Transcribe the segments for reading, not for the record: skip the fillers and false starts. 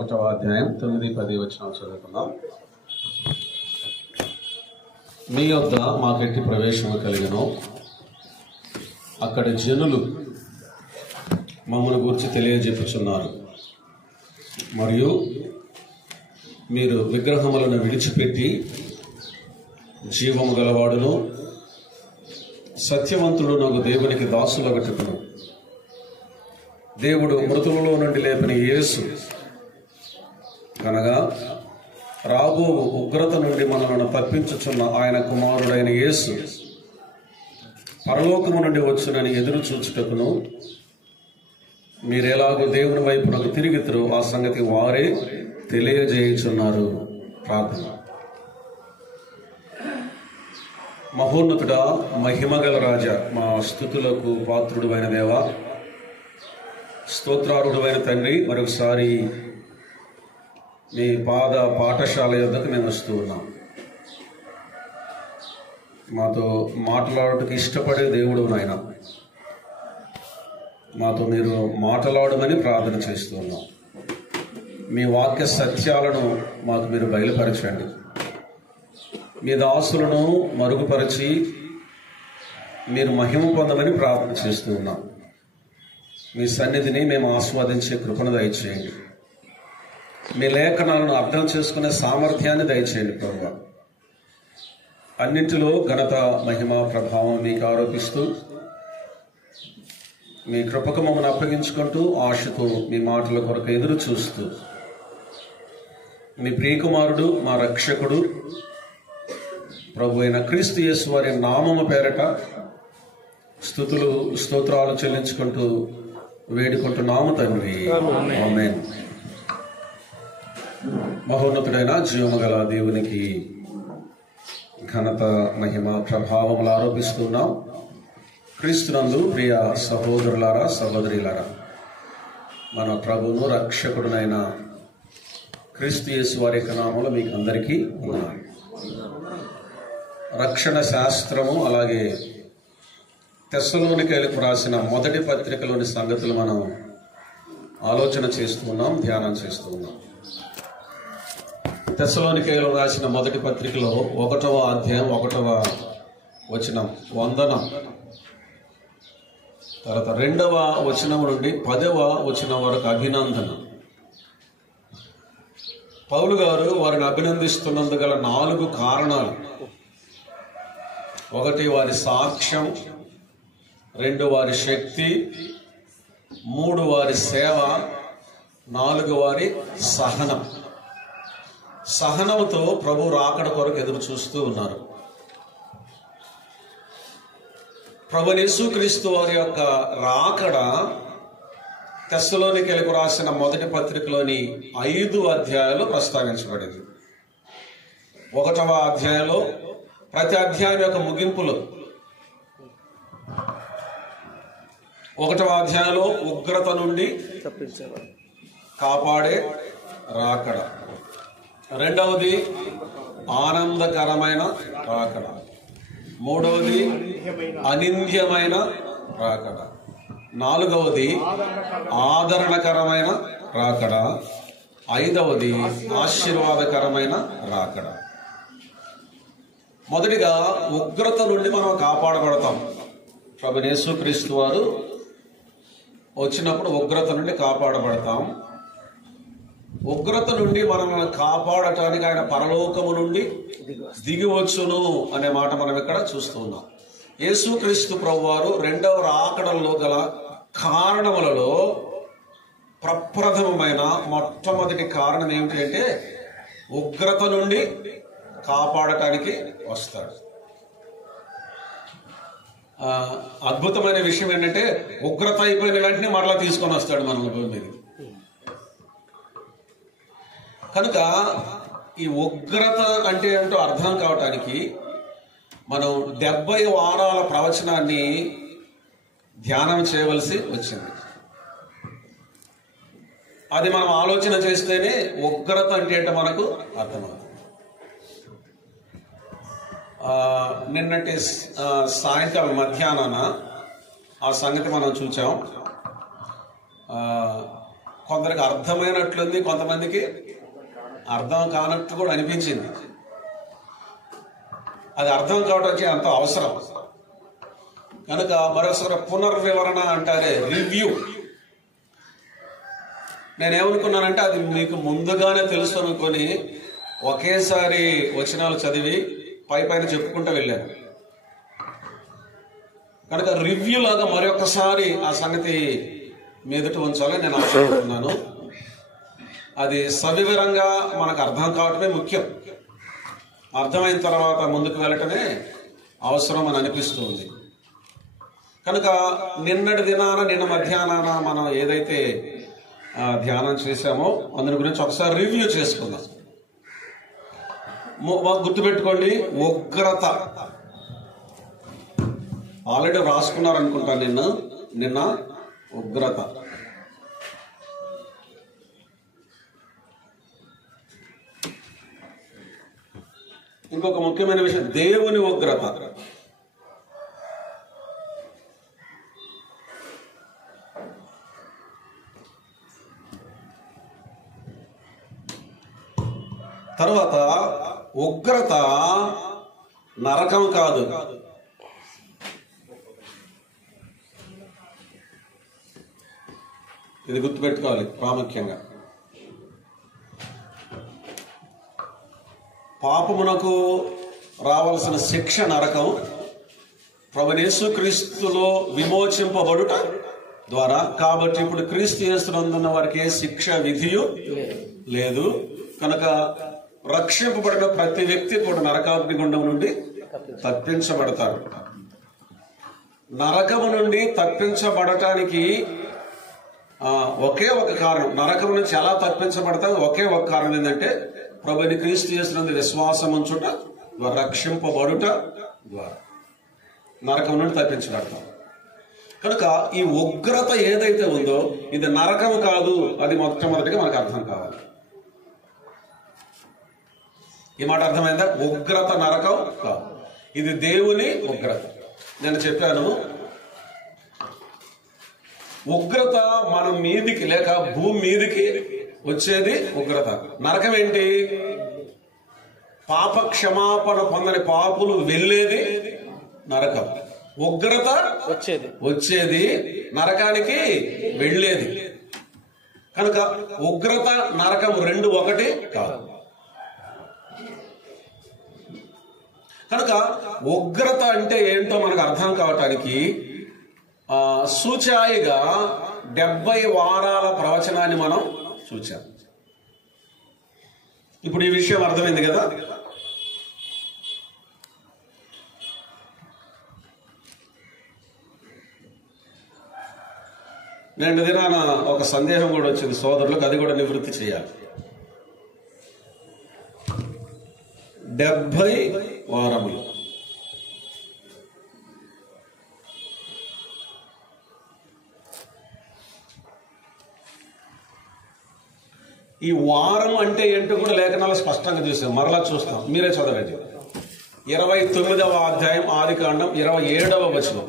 1వ అధ్యాయం 9-10 వచనాలు చదువుకుందాం. మీ యొద్ద మాకెట్టి ప్రవేశము కలిగెను, అక్కడి జనులు మమ్మల్ని గురించి తెలియజెప్పుచున్నారు. మరియు మీరు విగ్రహములను విడిచిపెట్టి జీవము గలవాడును సత్యవంతుడు నాకు దేవునికి దాసులగట్టుకును. దేవుడు మృతులలో నుండి లేపిన యేసు అనగా రాబో ఉగ్రత నుండి మనలను తప్పించుచున్న ఆయన కుమారుడైన యేసు పరలోకము నుండి వచ్చునని ఎదురు చూచుటకును మీరెలాగో దేవుని వైపునకు తిరిగితురు ఆ సంగతి వారే తెలియజేయుచున్నారు. ప్రార్థన. మహోన్నతుడా, మహిమగల రాజా, మా స్తుతులకు పాత్రుడు అయిన దేవా, స్తోత్రారుడు అయిన తండ్రి, మరొకసారి నీ పాద పాఠశాల యొద్దకు మేము వస్తూ ఉన్నాం. మాతో మాట్లాడటకు ఇష్టపడే దేవుడు నాయన, మాతో మీరు మాట్లాడమని ప్రార్థన చేస్తూ ఉన్నాం. మీ వాక్య సత్యాలను మాకు మీరు బయలుపరచండి. మీ దాసులను మరుగుపరిచి మీరు మహిమ పొందమని ప్రార్థన చేస్తూ ఉన్నాం. మీ సన్నిధిని మేము ఆస్వాదించే కృపను దయచేయండి. మీ లేఖనాలను అర్థం చేసుకునే సామర్థ్యాన్ని దయచేయండి ప్రభువా. అన్నింటిలో ఘనత, మహిమ, ప్రభావం మీకు ఆరోపిస్తూ మీ కృపకు మమ్మల్ని అప్పగించుకుంటూ ఆశతో మీ మాటల కొరకు ఎదురు చూస్తూ మీ ప్రియకుమారుడు, మా రక్షకుడు, ప్రభు అయిన క్రీస్తు యేసు వారి నామము పేరట స్తుతులు స్తోత్రాలు చెల్లించుకుంటూ వేడుకుంటున్నాము తండ్రి. ఆమేన్. మహోన్నతుడైన జీవము గల దేవునికి ఘనత, మహిమ, ప్రభావములు ఆరోపిస్తున్నాం. క్రీస్తునందు ప్రియ సహోదరులారా, సహోదరులారా, మన ప్రభువును రక్షకుడునైన క్రీస్తు యేసు వారి యొక్క నామములో మీకు అందరికీ ఉన్నాను. రక్షణ శాస్త్రము అలాగే తెస్సలోనికైలకు రాసిన మొదటి పత్రికలోని సంగతులు మనం ఆలోచన చేస్తూ ఉన్నాం, ధ్యానం చేస్తూ ఉన్నాం. తెస్సలోనికైలు రాసిన మొదటి పత్రికలో 1వ అధ్యాయం 1వ వచనం వందనం, తర్వాత 2వ వచనం నుండి 10వ వచనం వరకు అభినందన. పౌలు గారు వారిని అభినందిస్తున్నందుకు గల 4 కారణాలు. 1 వారి సాక్ష్యం, 2 వారి శక్తి, 3 వారి సేవ, 4 వారి సహనం. సహనంతో ప్రభు రాకడ కొరకు ఎదురు చూస్తూ ఉన్నారు. ప్రభు యేసుక్రీస్తు వారి యొక్క రాకడ తెస్సలోనికైలకు రాసిన మొదటి పత్రికలోని 5 అధ్యాయాలు ప్రస్తావించబడింది. 1వ అధ్యాయంలో ప్రతి అధ్యాయం యొక్క ముగింపులో 1వ అధ్యాయంలో ఉగ్రత నుండి కాపాడే రాకడ, 2వది ఆనందకరమైన రాకడ, 3వది అనింద్యమైన రాకడ, 4వది ఆదరణకరమైన రాకడ, 5వది ఆశీర్వాదకరమైన రాకడ. మొదటిగా ఉగ్రత నుండి మనం కాపాడబడతాం. ప్రభు యేసుక్రీస్తు వారు వచ్చినప్పుడు ఉగ్రత నుండి కాపాడబడతాం. ఉగ్రత నుండి మనల్ని కాపాడటానికి ఆయన పరలోకము నుండి దిగివచ్చును అనే మాట మనం ఇక్కడ చూస్తూ ఉన్నాం. యేసుక్రీస్తు ప్రభువారు 2వ రాకడలో గల కారణములలో ప్రప్రథమమైన మొట్టమొదటి కారణం ఏమిటి అంటే ఉగ్రత నుండి కాపాడటానికి వస్తాడు. అద్భుతమైన విషయం ఏంటంటే ఉగ్రత అయిపోయిన వెంటనే మరలా తీసుకొని వస్తాడు మన భూమి మీద. కనుక ఈ ఉగ్రత అంటే ఏంటో అర్థం కావటానికి మనం 70 వారాల ప్రవచనాన్ని ధ్యానం చేయవలసి వచ్చింది. అది మనం ఆలోచన చేస్తేనే ఉగ్రత అంటే ఏంటో మనకు అర్థమవుతుంది. నిన్నటి సాయంకాలం మధ్యాహ్నాన ఆ సంగతి మనం చూచాం. కొందరికి అర్థమైనట్లుంది, కొంతమందికి అర్థం కానట్టు కూడా అనిపించింది. అది అర్థం కావడానికి అంత అవసరం కనుక మరొకసారి పునర్వివరణ అంటారే, రివ్యూ. నేనేమనుకున్నానంటే అది మీకు ముందుగానే తెలుసు అనుకొని ఒకేసారి వచనాలు చదివి పైన చెప్పుకుంటూ వెళ్ళాను. కనుక రివ్యూ లాగా మరొకసారి ఆ సంగతి మీదట ఉంచాలని నేను ఆశపడుతున్నాను. అది సవివరంగా మనకు అర్థం కావటమే ముఖ్యం. అర్థమైన తర్వాత ముందుకు వెళ్ళటమే అవసరం అని అనిపిస్తుంది. కనుక నిన్నటి దినాన, నిన్న మధ్యాహ్నాన మనం ఏదైతే ధ్యానం చేశామో అందుని గురించి ఒకసారి రివ్యూ చేసుకుందాం. గుర్తుపెట్టుకోండి, ఉగ్రత ఆల్రెడీ రాసుకున్నారనుకుంటాను. నిన్న ఉగ్రత. ఇంకొక ముఖ్యమైన విషయం, దేవుని ఉగ్రత. తర్వాత ఉగ్రత నరకం కాదు, ఇది గుర్తుపెట్టుకోవాలి ప్రాముఖ్యంగా. పాపమునకు రావాల్సిన శిక్ష నరకం, ప్రభువైన యేసుక్రీస్తులో విమోచింపబడుట ద్వారా. కాబట్టి ఇప్పుడు క్రీస్తు యేసునందున్న వారికి ఏ శిక్ష విధియు లేదు. కనుక రక్షింపబడిన ప్రతి వ్యక్తి కూడా నరకాగ్ని గుండం నుండి తప్పించబడతారు. నరకము నుండి తప్పించబడటానికి ఒకే ఒక కారణం, నరకం నుంచి ఎలా తప్పించబడతారు ఒకే ఒక కారణం ఏంటంటే ప్రభువైన క్రీస్తు యేసునందు విశ్వాసం ఉంచుట ద్వారా, రక్షింపబడుట ద్వారా నరకం నుండి తప్పించబడతాం. కనుక ఈ ఉగ్రత ఏదైతే ఉందో ఇది నరకం కాదు, అది మొట్టమొదటిగా మనకు అర్థం కావాలి. ఈ మాట అర్థమైందా? ఉగ్రత నరకం కాదు, ఇది దేవుని ఉగ్రత. నేను చెప్పాను, ఉగ్రత మన మీదికి లేక భూమి మీదికి వచ్చేది ఉగ్రత. నరకం ఏంటి? పాప క్షమాపణ పొందని పాపులు వెళ్ళేది నరకం. ఉగ్రత వచ్చేది నరకానికి వెళ్ళేది. కనుక ఉగ్రత నరకం రెండు ఒకటి కాదు. కనుక ఉగ్రత అంటే ఏంటో మనకు అర్థం కావటానికి సూచాయిగా 70 వారాల ప్రవచనాన్ని మనం చూచాం. ఇప్పుడు ఈ విషయం అర్థమైంది కదా. నేను దినాన ఒక సందేహం కూడా వచ్చింది సోదరులకు, అది కూడా నివృత్తి చేయాలి. 70 వారములు. ఈ వారం అంటే ఏంటో కూడా లేఖనాలు స్పష్టంగా చూసాం. మరలా చూస్తాం, మీరే చదవండి. 29వ అధ్యాయం ఆదికాండం 27వ వచనం.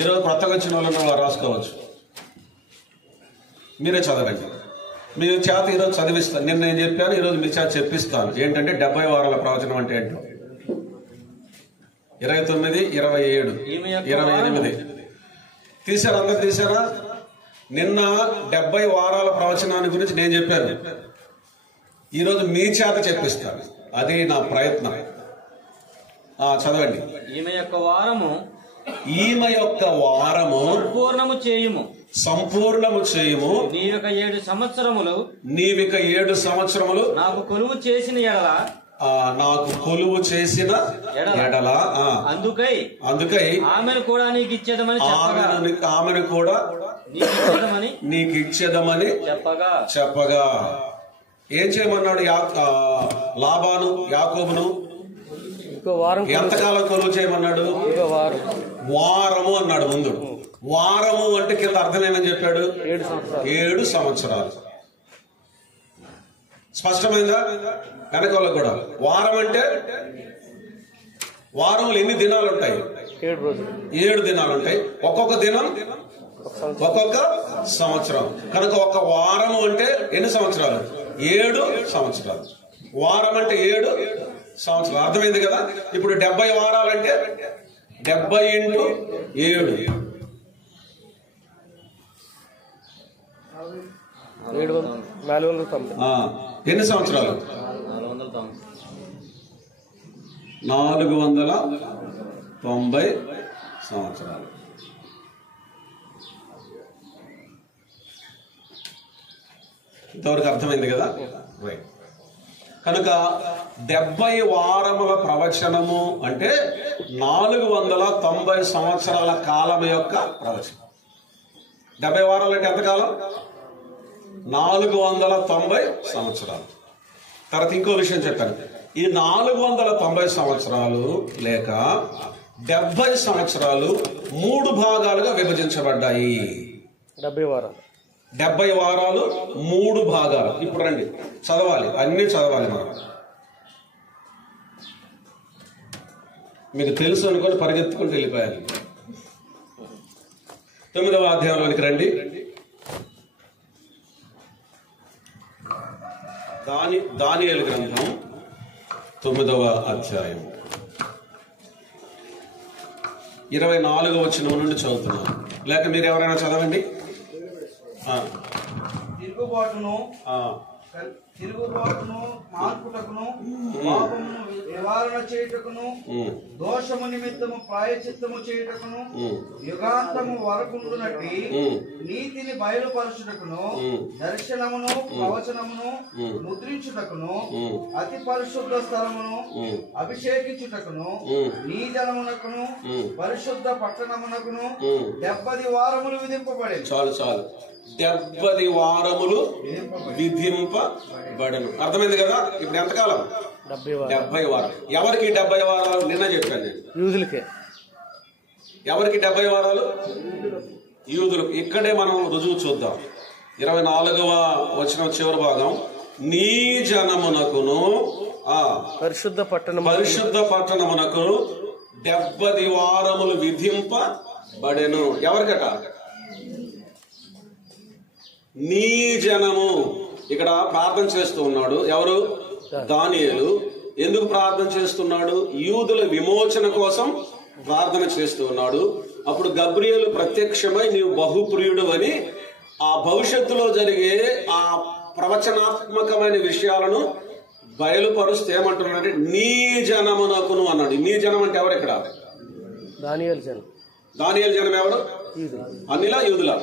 ఈరోజు కొత్తగా వచ్చిన వాళ్ళని రాసుకోవచ్చు, మీరే చదవండి. మీ చేత ఈరోజు చదివిస్తాను. నిన్న నేను చెప్పాను, ఈరోజు మీ చేత చెప్పిస్తాను. ఏంటంటే 70 వారాల ప్రవచనం అంటే ఏంటో. 29, 27, 28 తీశారా? అందరు తీశారా? నిన్న 70 వారాల ప్రవచనాన్ని గురించి నేను చెప్పాను, ఈరోజు మీ చేత చెప్పిస్తాను. అది నా ప్రయత్నం. చదవండి. ఈమె యొక్క వారము సంపూర్ణము చేయుము. నీవిక 7 సంవత్సరములు నాకు కొలువు చేసిన ఎడల అందుకై ఆమెను కూడా నీకు ఇచ్చేదమని చెప్పగా ఏం చేయమన్నాడు? లాబాను యాకోబును ఎంతకాలం కొలువు చేయమన్నాడు? వారము అన్నాడు ముందు. వారము అంటే కింద అర్థం ఏమని చెప్పాడు? 7 సంవత్సరాలు. స్పష్టమైందా? వెనకాల కూడా వారం అంటే, వారములు ఎన్ని దినాలు ఉంటాయి? 7 దినాలు ఉంటాయి. ఒక్కొక్క దినం ఒక్కొక్క సంవత్సరం. కనుక ఒక వారము అంటే ఎన్ని సంవత్సరాలు? 7 సంవత్సరాలు. వారం అంటే 7 సంవత్సరాలు. అర్థమైంది కదా? ఇప్పుడు 70 వారాలంటే 70 × 7 ఎన్ని సంవత్సరాలు? 490 సంవత్సరాలు. ఇంతవరకు అర్థమైంది కదా? రైట్. కనుక 70 వారముల ప్రవచనము అంటే 490 సంవత్సరాల కాలం యొక్క ప్రవచనం. 70 వారాలు అంటే ఎంతకాలం? 490 సంవత్సరాలు. తర్వాత ఇంకో విషయం చెప్పాను. ఈ 490 సంవత్సరాలు లేక 70 సంవత్సరాలు 3 భాగాలుగా విభజించబడ్డాయి. 70 వారాలు 3 భాగాలు. ఇప్పుడు రండి చదవాలి, అన్ని చదవాలి. మీకు తెలుసు అనుకొని పరిగెత్తుకుంటూ వెళ్ళిపోయాలి. 9వ అధ్యాయంలోనికి రండి. దానియేలు గ్రంథం 9వ అధ్యాయం 24వ వచనం నుండి చదువుతున్నాను. లేక మీరు ఎవరైనా చదవండి. తిరుగుబాటును మార్పుటకును పాపమును నివారణ చేయుటకును దోషము నిమిత్తము ప్రాయశ్చిత్తము చేయుటకును యుగాంతము వరకుండునట్టి నీతిని బయలుపరచుటకును దర్శనమును ప్రవచనమును ముద్రించుటకును అతి పరిశుద్ధ స్థలమును అభిషేకించుటకును నీ జనమునకును పరిశుద్ధ పట్టణమునకును 70 వారములు విధింపబడేది. చాలు చాలు. 70 వారములు విధింపబడను. అర్థమైంది కదా? ఇప్పుడు ఎంతకాలం? 70 వారాలు. ఎవరికి 70 వారాలు? నిన్న చెప్పాను నేను. యూదులకే. ఎవరికి 70 వారాలు? యూదులకు. ఇక్కడే మనం రుజువు చూద్దాం. 24వ వచనం చివరి భాగం, నీ జనమునకును పరిశుద్ధ పట్టణమునకు 70 వారములు విధింపబడెను. ఎవరికట? నీ జనము. ఇక్కడ ప్రార్థన చేస్తూ ఉన్నాడు. ఎవరు? దానియేలు. ఎందుకు ప్రార్థన చేస్తున్నాడు? యూదుల విమోచన కోసం ప్రార్థన చేస్తూ ఉన్నాడు. అప్పుడు గబ్రియేలు ప్రత్యక్షమై నీవు బహుప్రియుడు అని ఆ భవిష్యత్తులో జరిగే ఆ ప్రవచనాత్మకమైన విషయాలను బయలుపరుస్తే ఏమంటున్నాడంటే నీ జనమునకును అన్నాడు. నీ జనం అంటే ఎవరు? ఇక్కడ దానియేలు జనం. దానియేలు జనం ఎవరు? అన్నిలా యూదులా?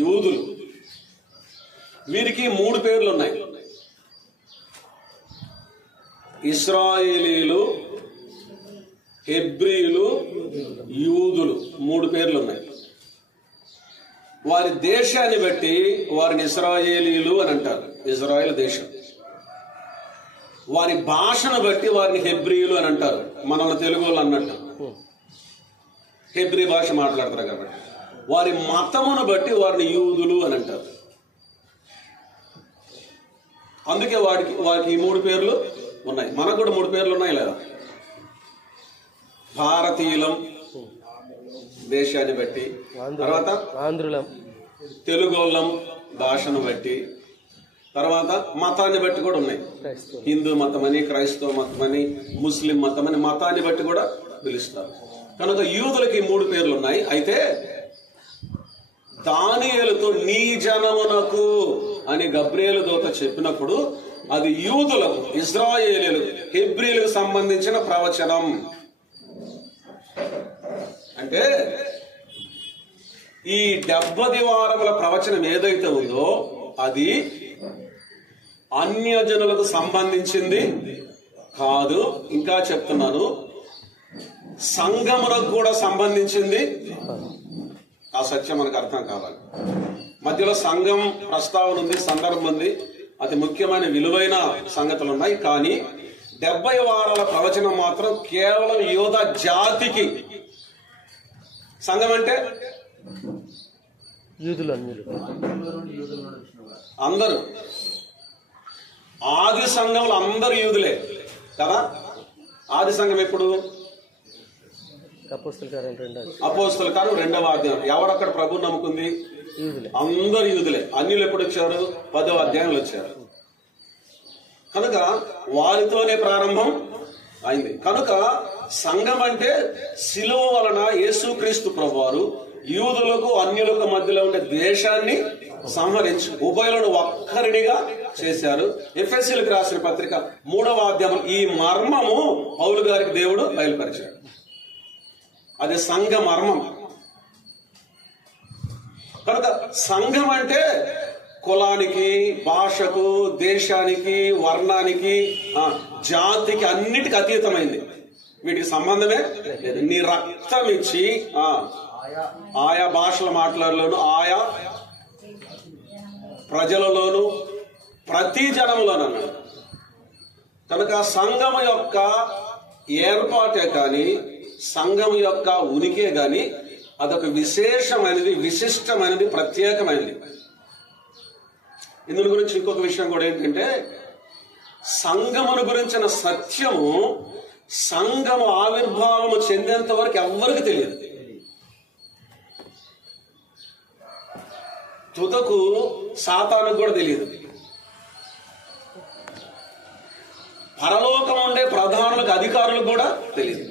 యూదులు. వీరికి 3 పేర్లు ఉన్నాయి. ఇశ్రాయేలీలు, హెబ్రీయులు, యూదులు. 3 పేర్లు ఉన్నాయి. వారి దేశాన్ని బట్టి వారిని ఇశ్రాయేలీలు అని అంటారు, ఇజ్రాయేల్ దేశం. వారి భాషను బట్టి వారిని హెబ్రీయులు అని అంటారు, మనల్ని తెలుగు వాళ్ళు అన్నట్టు. హెబ్రీ భాష మాట్లాడతారు కాబట్టి. వారి మతమును బట్టి వారిని యూదులు అని అంటారు. అందుకే వారికి ఈ 3 పేర్లు ఉన్నాయి. మనకు కూడా 3 పేర్లు ఉన్నాయి లేదా? భారతీయులం దేశాన్ని బట్టి, తర్వాత ఆంధ్రులం, తెలుగోళ్ళం భాషను బట్టి, తర్వాత మతాన్ని బట్టి కూడా ఉన్నాయి. హిందూ మతమని, క్రైస్తవ మతమని, ముస్లిం మతమని మతాన్ని బట్టి కూడా పిలుస్తారు. కనుక యూదులకి 3 పేర్లు ఉన్నాయి. అయితే దానియేలుతో నీ జనమునకు అని గబ్రియేలు దూత చెప్పినప్పుడు అది యూదులకు, ఇశ్రాయేలీయులకు, హెబ్రీలకు సంబంధించిన ప్రవచనం. అంటే ఈ 70 వారముల ప్రవచనం ఏదైతే ఉందో అది అన్యజనులకు సంబంధించింది కాదు. ఇంకా చెప్తున్నాను, సంఘములకు కూడా సంబంధించింది. ఆ సత్యం మనకు అర్థం కావాలి. మధ్యలో సంఘం ప్రస్తావన ఉంది, సందర్భం ఉంది, అతి ముఖ్యమైన విలువైన సంగతులు ఉన్నాయి. కానీ 70 వారాల ప్రవచనం మాత్రం కేవలం యూదా జాతికి. సంఘం అంటే అందరూ. ఆది సంఘంలో అందరూ యూదులే కదా. ఆది సంఘం ఎప్పుడు? అపోస్తల కార్యం 2వ అధ్యాయం. ఎవరు అక్కడ ప్రభు నమ్ముకుంది? అందరు యూదులే. అన్యులు ఎప్పుడు వచ్చారు? 10వ అధ్యాయంలో వచ్చారు. కనుక వారితోనే ప్రారంభం అయింది. కనుక సంఘం అంటే శిలువ వలన యేసుక్రీస్తు ప్రభువారు యూదులకు అన్యులకు మధ్యలో ఉండే ద్వేషాన్ని సంహరించి ఉభయులను ఒక్కరినిగా చేశారు. ఎఫెసీయులకు రాసిన పత్రిక 3వ అధ్యాయం ఈ మర్మము పౌలు గారికి దేవుడు బయలుపరిచాడు. అది సంఘ మర్మం. కనుక సంఘం అంటే కులానికి, భాషకు, దేశానికి, వర్ణానికి, జాతికి అన్నిటికీ అతీతమైంది. వీటికి సంబంధమే లేదు. నీ రక్తం ఇచ్చి ఆయా భాషలు మాట్లాడలోను, ఆయా ప్రజలలోను, ప్రతి జనంలోనూ అన్నాడు. కనుక సంఘం యొక్క ఏర్పాటే కానీ, సంఘం యొక్క ఉనికే గాని అదొక విశేషమైనది, విశిష్టమైనది, ప్రత్యేకమైనది. ఇందులో గురించి ఇంకొక విషయం కూడా ఏంటంటే, సంఘమును గురించిన సత్యము సంఘము ఆవిర్భావము చెందేంత వరకు ఎవ్వరికి తెలియదు. తుదకు సాతానుకు కూడా తెలియదు. పరలోకం ఉండే ప్రధానులకు, అధికారులకు కూడా తెలియదు.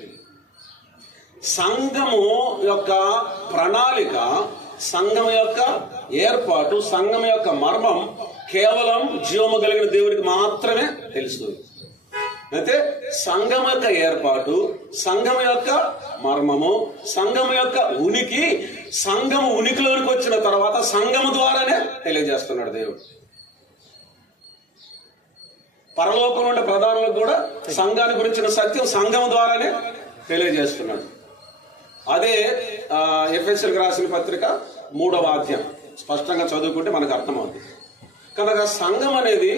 సంఘము యొక్క ప్రణాళిక, సంఘం యొక్క ఏర్పాటు, సంఘం యొక్క మర్మం కేవలం జీవము కలిగిన దేవుడికి మాత్రమే తెలుస్తుంది. అయితే సంఘం యొక్క ఏర్పాటు, సంఘం యొక్క మర్మము, సంఘం యొక్క ఉనికి, సంఘం ఉనికిలోనికి వచ్చిన తర్వాత సంఘము ద్వారానే తెలియజేస్తున్నాడు దేవుడు. పరలోకం నుండి ప్రధానులకు కూడా సంఘాన్ని గురించిన సత్యం సంఘం ద్వారానే తెలియజేస్తున్నాడు. అదే ఎఫెసీయులకు రాసిన పత్రిక 3వ అధ్యాయం స్పష్టంగా చదువుకుంటే మనకు అర్థమవుతుంది. కనుక సంఘం అనేది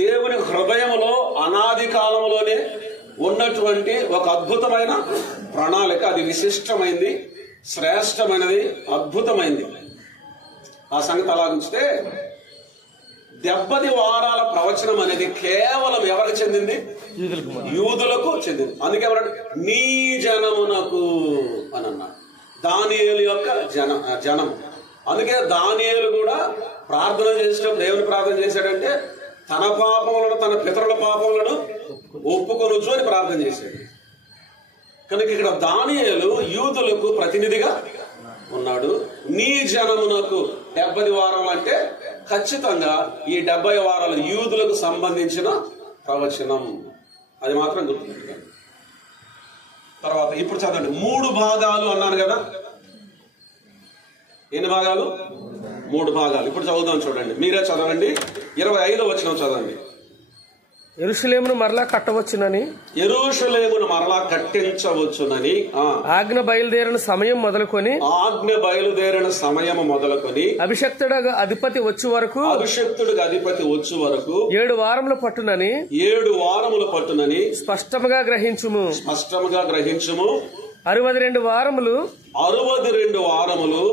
దేవుని హృదయంలో అనాది కాలంలోనే ఉన్నటువంటి ఒక అద్భుతమైన ప్రణాళిక. అది విశిష్టమైంది, శ్రేష్టమైనది, అద్భుతమైంది. ఆ సంగతి అలా ఉంచితే 70 వారాల ప్రవచనం అనేది కేవలం ఎవరికి చెందింది? యూదులకు చెందింది. అందుకే ఎవరంటే నీ జనమునకు అని అన్నాడు. దానియేలు యొక్క జనం. అందుకే దానియేలు కూడా ప్రార్థన చేసినప్పుడు దేవుని ప్రార్థన చేశాడంటే తన పాపములను, తన పితరుల పాపములను ఒప్పుకొనుచు అని ప్రార్థన చేశాడు. కనుక ఇక్కడ దానియేలు యూదులకు ప్రతినిధిగా ఉన్నాడు. నీ జనమునకు 70 వారాలు అంటే ఖచ్చితంగా ఈ 70 వారాలు యూదులకు సంబంధించిన ప్రవచనం. అది మాత్రం గుర్తుంచుకోండి. తర్వాత ఇప్పుడు చదవండి. 3 భాగాలు అన్నాను కదా. ఎన్ని భాగాలు? 3 భాగాలు. ఇప్పుడు చదువుదాం, చూడండి. మీరే చదవండి. 25వ వచనం చదవండి. యెరూషలేమును మరలా కట్టవచ్చునని, యెరూషలేమును మరలా కట్టించవచ్చునని ఆజ్ఞ బయలుదేరిన సమయం మొదలుకొని, అభిషక్తుడుగా అధిపతి వచ్చు వరకు 7 వారములు పట్టునని స్పష్టముగా గ్రహించుము. 62 వారములు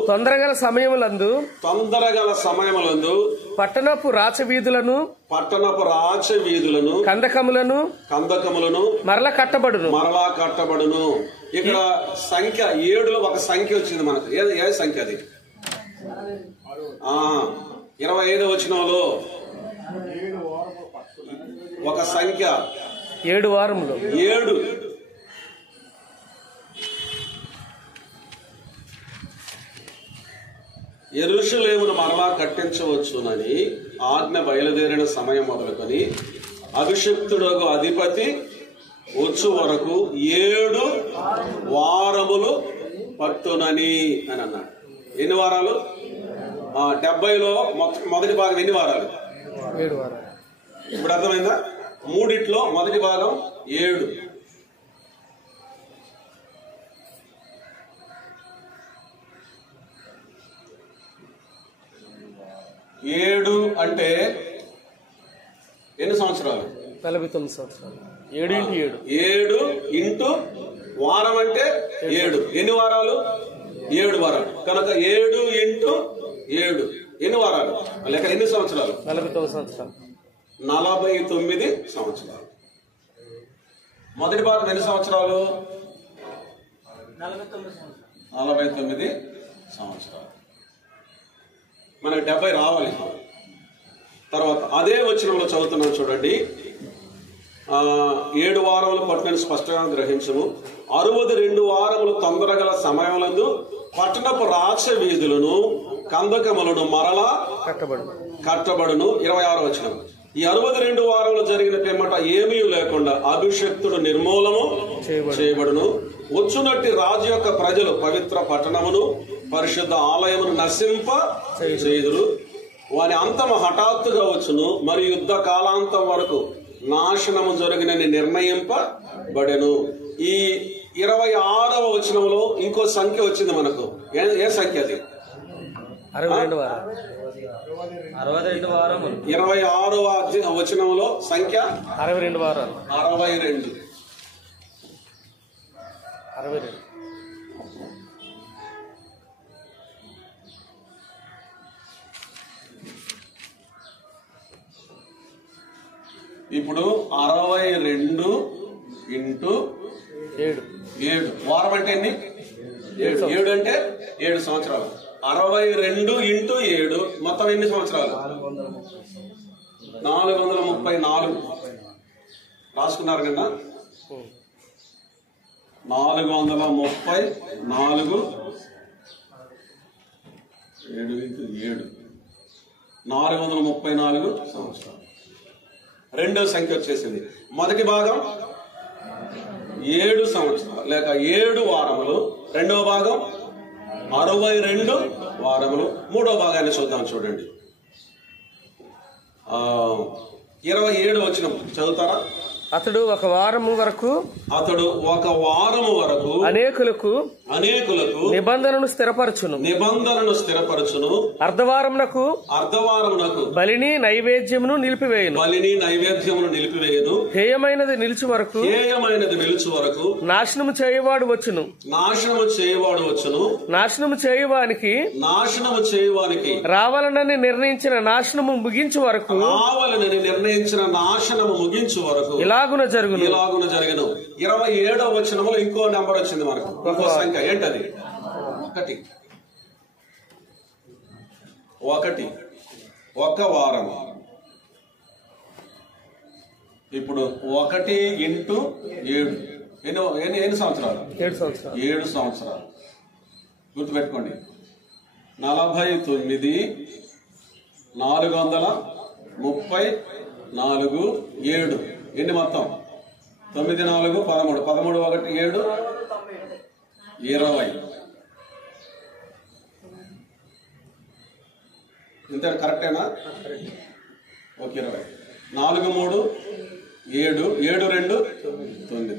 తొందరగల సమయములందు పట్టణపు రాచవీధులను కందకములను మరలా కట్టబడును. ఇక్కడ సంఖ్య 7లో ఒక సంఖ్య వచ్చింది మనకు. ఏ సంఖ్య అది? 25వ వచనంలో ఒక సంఖ్య 7 వారములు. 7 యెరూషలేమును మరలా కట్టించవచ్చునని ఆజ్ఞ బయలుదేరిన సమయం మొదలుకొని అభిషిక్తుడగు అధిపతి వచ్చు వరకు 7 వారములు పట్టునని అని అన్నాడు. ఎన్ని వారాలు? 70లో మొదటి భాగం ఎన్ని వారాలు? 7 వారాలు. ఇప్పుడు అర్థమైందా? 3 మొదటి భాగం 7. ఏడు అంటే ఎన్ని సంవత్సరాలు? 49 సంవత్సరాలు. 7 ఇంటూ వారం అంటే 7. ఎన్ని వారాలు? 7 వారాలు. కనుక 7 ఇంటూ 7 ఎన్ని వారాలు? లేక ఎన్ని సంవత్సరాలు? 49 సంవత్సరాలు. 49 సంవత్సరాలు. మొదటి భాగం ఎన్ని సంవత్సరాలు? 49 సంవత్సరాలు. మనకు 70 రావాలి. తర్వాత అదే వచనంలో చదువుతున్నాం చూడండి. 7 వారములు పట్టణాన్ని స్పష్టంగా గ్రహించము. 62 వారములు తొందరగల సమయములందు పట్టణపు రాచ వీధులను కందకములను మరలా కట్టబడును. 26వ వచనం. ఈ 62 వారములు జరిగిన పిమ్మట ఏమీ లేకుండా అభిషక్తుడు నిర్మూలము చేయబడును. వచ్చునట్టి రాజు యొక్క ప్రజలు పవిత్ర పట్టణమును పరిశుద్ధ ఆలయమును నశింప చేయుదురు. వాని అంతము హఠాత్తుగా వచ్చును, మరియు యుద్ధ కాలాంతం వరకు నాశనము జరిగినని నిర్ణయింపబడెను. ఈ 26వ వచనంలో ఇంకో సంఖ్య వచ్చింది మనకు. ఏ సంఖ్య అది? 62 వారాలు. 62 వారములు. 26వ వచనంలో సంఖ్య 62 వారాలు. 62. ఇప్పుడు 62 ఇంటూ 7. వారం అంటే ఎన్ని? 7 అంటే 7 సంవత్సరాలు. 62 ఇంటూ 7 మొత్తం ఎన్ని సంవత్సరాలు? 434. రాసుకున్నారు కదా? 434 7 ఇంటూ 7 434 సంవత్సరాలు. రెండో సంఖ్య వచ్చేసింది. మొదటి భాగం 7 సంవత్సరాలు లేక 7 వారములు. రెండవ భాగం 62 వారములు. మూడో భాగాన్ని చూద్దాం చూడండి. 27 వచనం చదువుతారా? అతడు ఒక వారము వరకు అనేకులకు నిబంధనను స్థిరపరచును. అర్ధవారమునకు బలిని నైవేద్యమును నిలిపివేయును. హేయమైనది నిలిచి వరకు నాశనము చేయవాడు వచ్చును. నాశనము చేయువానికి రావాలనని నిర్ణయించిన నాశనము ముగించు వరకు ఇలాగున జరుగును. 27వ వచనంలో ఇంకో నెంబర్ వచ్చింది మనకు, ఇంకో సంఖ్య. ఏంటది? 1. ఒక వారం. ఇప్పుడు 1 ఇంటూ 7 ఎన్ని సంవత్సరాలు? 7 సంవత్సరాలు. గుర్తుపెట్టుకోండి. 49 434 7 ఎన్ని మొత్తం? 9 4 13 13 1 7 20. ఇంత కరెక్టేనా? ఓకే. 20 4 3 7 7 2 9.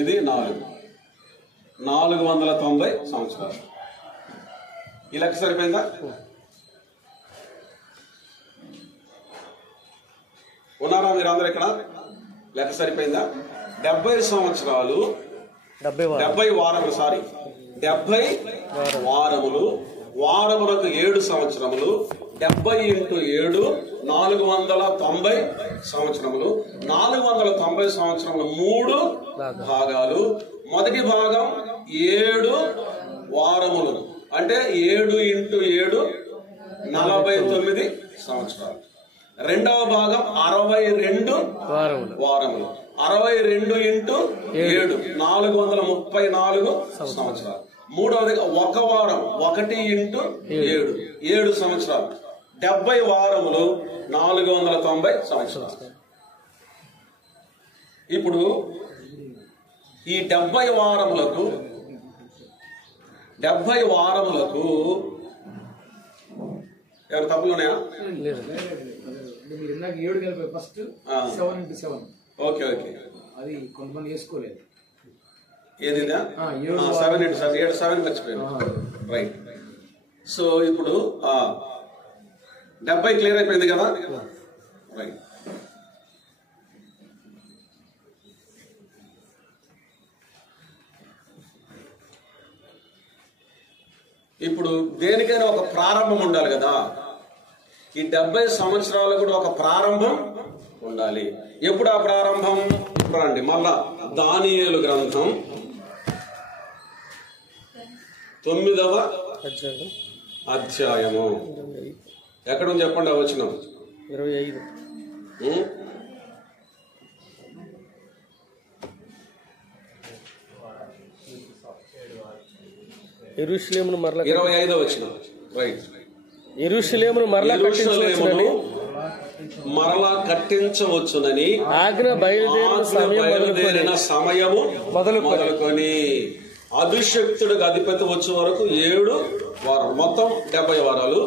ఇది 490 సంవత్సరాలు. ఈ లెక్క సరిపోయిందా? ఉన్నారా మీరు అందరు ఇక్కడ? లెక్క సరిపోయిందా? 70 సంవత్సరాలు 70 వారములు 70 వారములు. వారములకు 7 సంవత్సరములు. 70 ఇంటూ 7 490 సంవత్సరములు. 490 సంవత్సరములు 3 భాగాలు. మొదటి భాగం 7 వారములు అంటే 7 ఇంటూ 7 49 సంవత్సరాలు. రెండవ భాగం 62 వారములు. 62 ఇంటూ 7 434 సంవత్సరాలు. మూడవది ఒక వారం 1 ఇంటూ 7 సంవత్సరాలు. 70 వారములు 490 సంవత్సరాలు. ఇప్పుడు ఈ 70 వారములకు ఎవరు తప్పులు ఉన్నాయా? ఓకే. అది కొంతమంది వేసుకోలేదు. ఏది 7 ఇంటూ 7 మర్చిపోయాను. రైట్. సో ఇప్పుడు 70 క్లియర్ అయిపోయింది కదా? రైట్. ఇప్పుడు దేనికైనా ఒక ప్రారంభం ఉండాలి కదా. ఈ 70 సంవత్సరాలు కూడా ఒక ప్రారంభం ఉండాలి. ఎప్పుడు ఆ ప్రారంభం? ఇప్పుడు రండి మళ్ళా దానియేలు గ్రంథం 9వ అధ్యాయం అధ్యాయము. ఎక్కడ చెప్పండి వచనం? 25. యెరూషలేమును మరలా 25వ వచనం. రైట్. యెరూషలేమును మరలా కట్టించవచ్చునని మరలా కట్టించవచ్చునని ఆజ్ఞ బయలుదేరిన సమయము మొదలుకొని అభిషక్తుడికి అధిపతి వచ్చే వరకు 7 వారాలు, మొత్తం 70 వారాలు.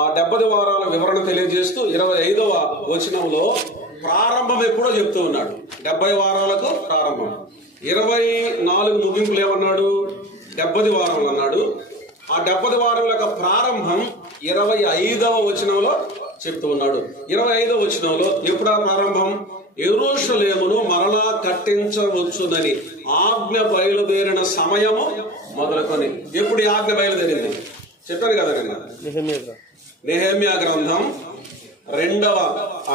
ఆ 70 వారాల వివరణ తెలియజేస్తూ 25వ వచనంలో ప్రారంభం ఎప్పుడో చెప్తూ ఉన్నాడు. 70 వారాలకు ప్రారంభం. 24 ముగింపులు ఏమన్నాడు? 70 వారాలు అన్నాడు. ఆ 70 వారాల యొక్క ప్రారంభం 25వ వచనంలో చెప్తూ ఉన్నాడు. 25వ వచనంలో ఎప్పుడా ప్రారంభం? యెరూషలేమును మరలా కట్టించవచ్చునని ఆజ్ఞ బయలుదేరిన సమయము మొదలుకొని. ఎప్పుడు ఈ ఆజ్ఞ బయలుదేరింది చెప్పాను కదా నేను. నెహెమ్యా గ్రంథం 2వ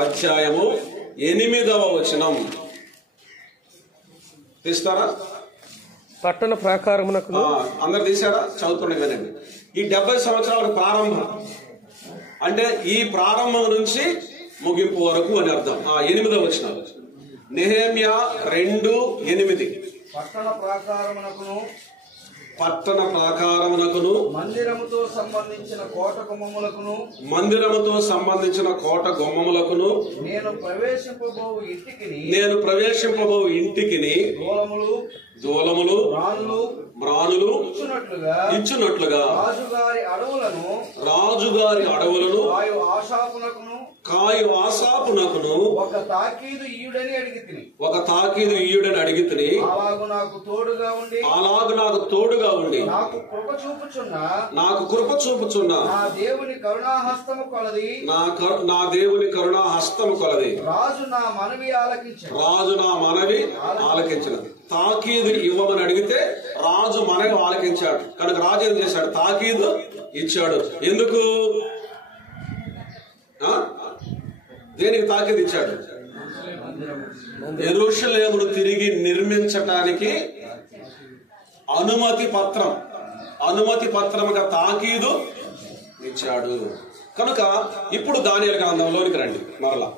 అధ్యాయము 8వ వచనం తీస్తారా? పట్టణ ప్రాకారమునకు అందరు తీసారా? చదువుతుండే కదండి. ఈ 70 సంవత్సరాలకు ప్రారంభం అంటే ఈ ప్రారంభం నుంచి ముగింపు వరకు అని అర్థం. 8వ వచనం నెహెమ్యా 2:8. పట్టణ ప్రాకారమునకును మందిరముతో సంబంధించిన కోట గుమ్మములకును నేను ప్రవేశింపబో ఇంటికిని దూలములు మ్రానులు ఇచ్చునట్లుగా రాజుగారి అడవులను కాయు ఆసాపునకును ఒక తాకీదు ఇయ్యుడని అడిగితిని. అలాగు నాకు తోడుగా ఉండి నాకు కృప చూపుచున్న నా దేవుని కరుణాహస్తము కొలది రాజు నా మనవి ఆలకించిన. తాకీదు ఇవ్వమని అడిగితే రాజు మనవి ఆలకించాడు. కనుక రాజు ఏం చేశాడు? తాకీదు ఇచ్చాడు. ఎందుకు? దేనికి తాకీదు ఇచ్చాడు? యెరూషలేమును తిరిగి నిర్మించటానికి అనుమతి పత్రముగా తాకీదు ఇచ్చాడు. కనుక ఇప్పుడు దానియేలు గ్రంథంలోనికి రండి. మరలా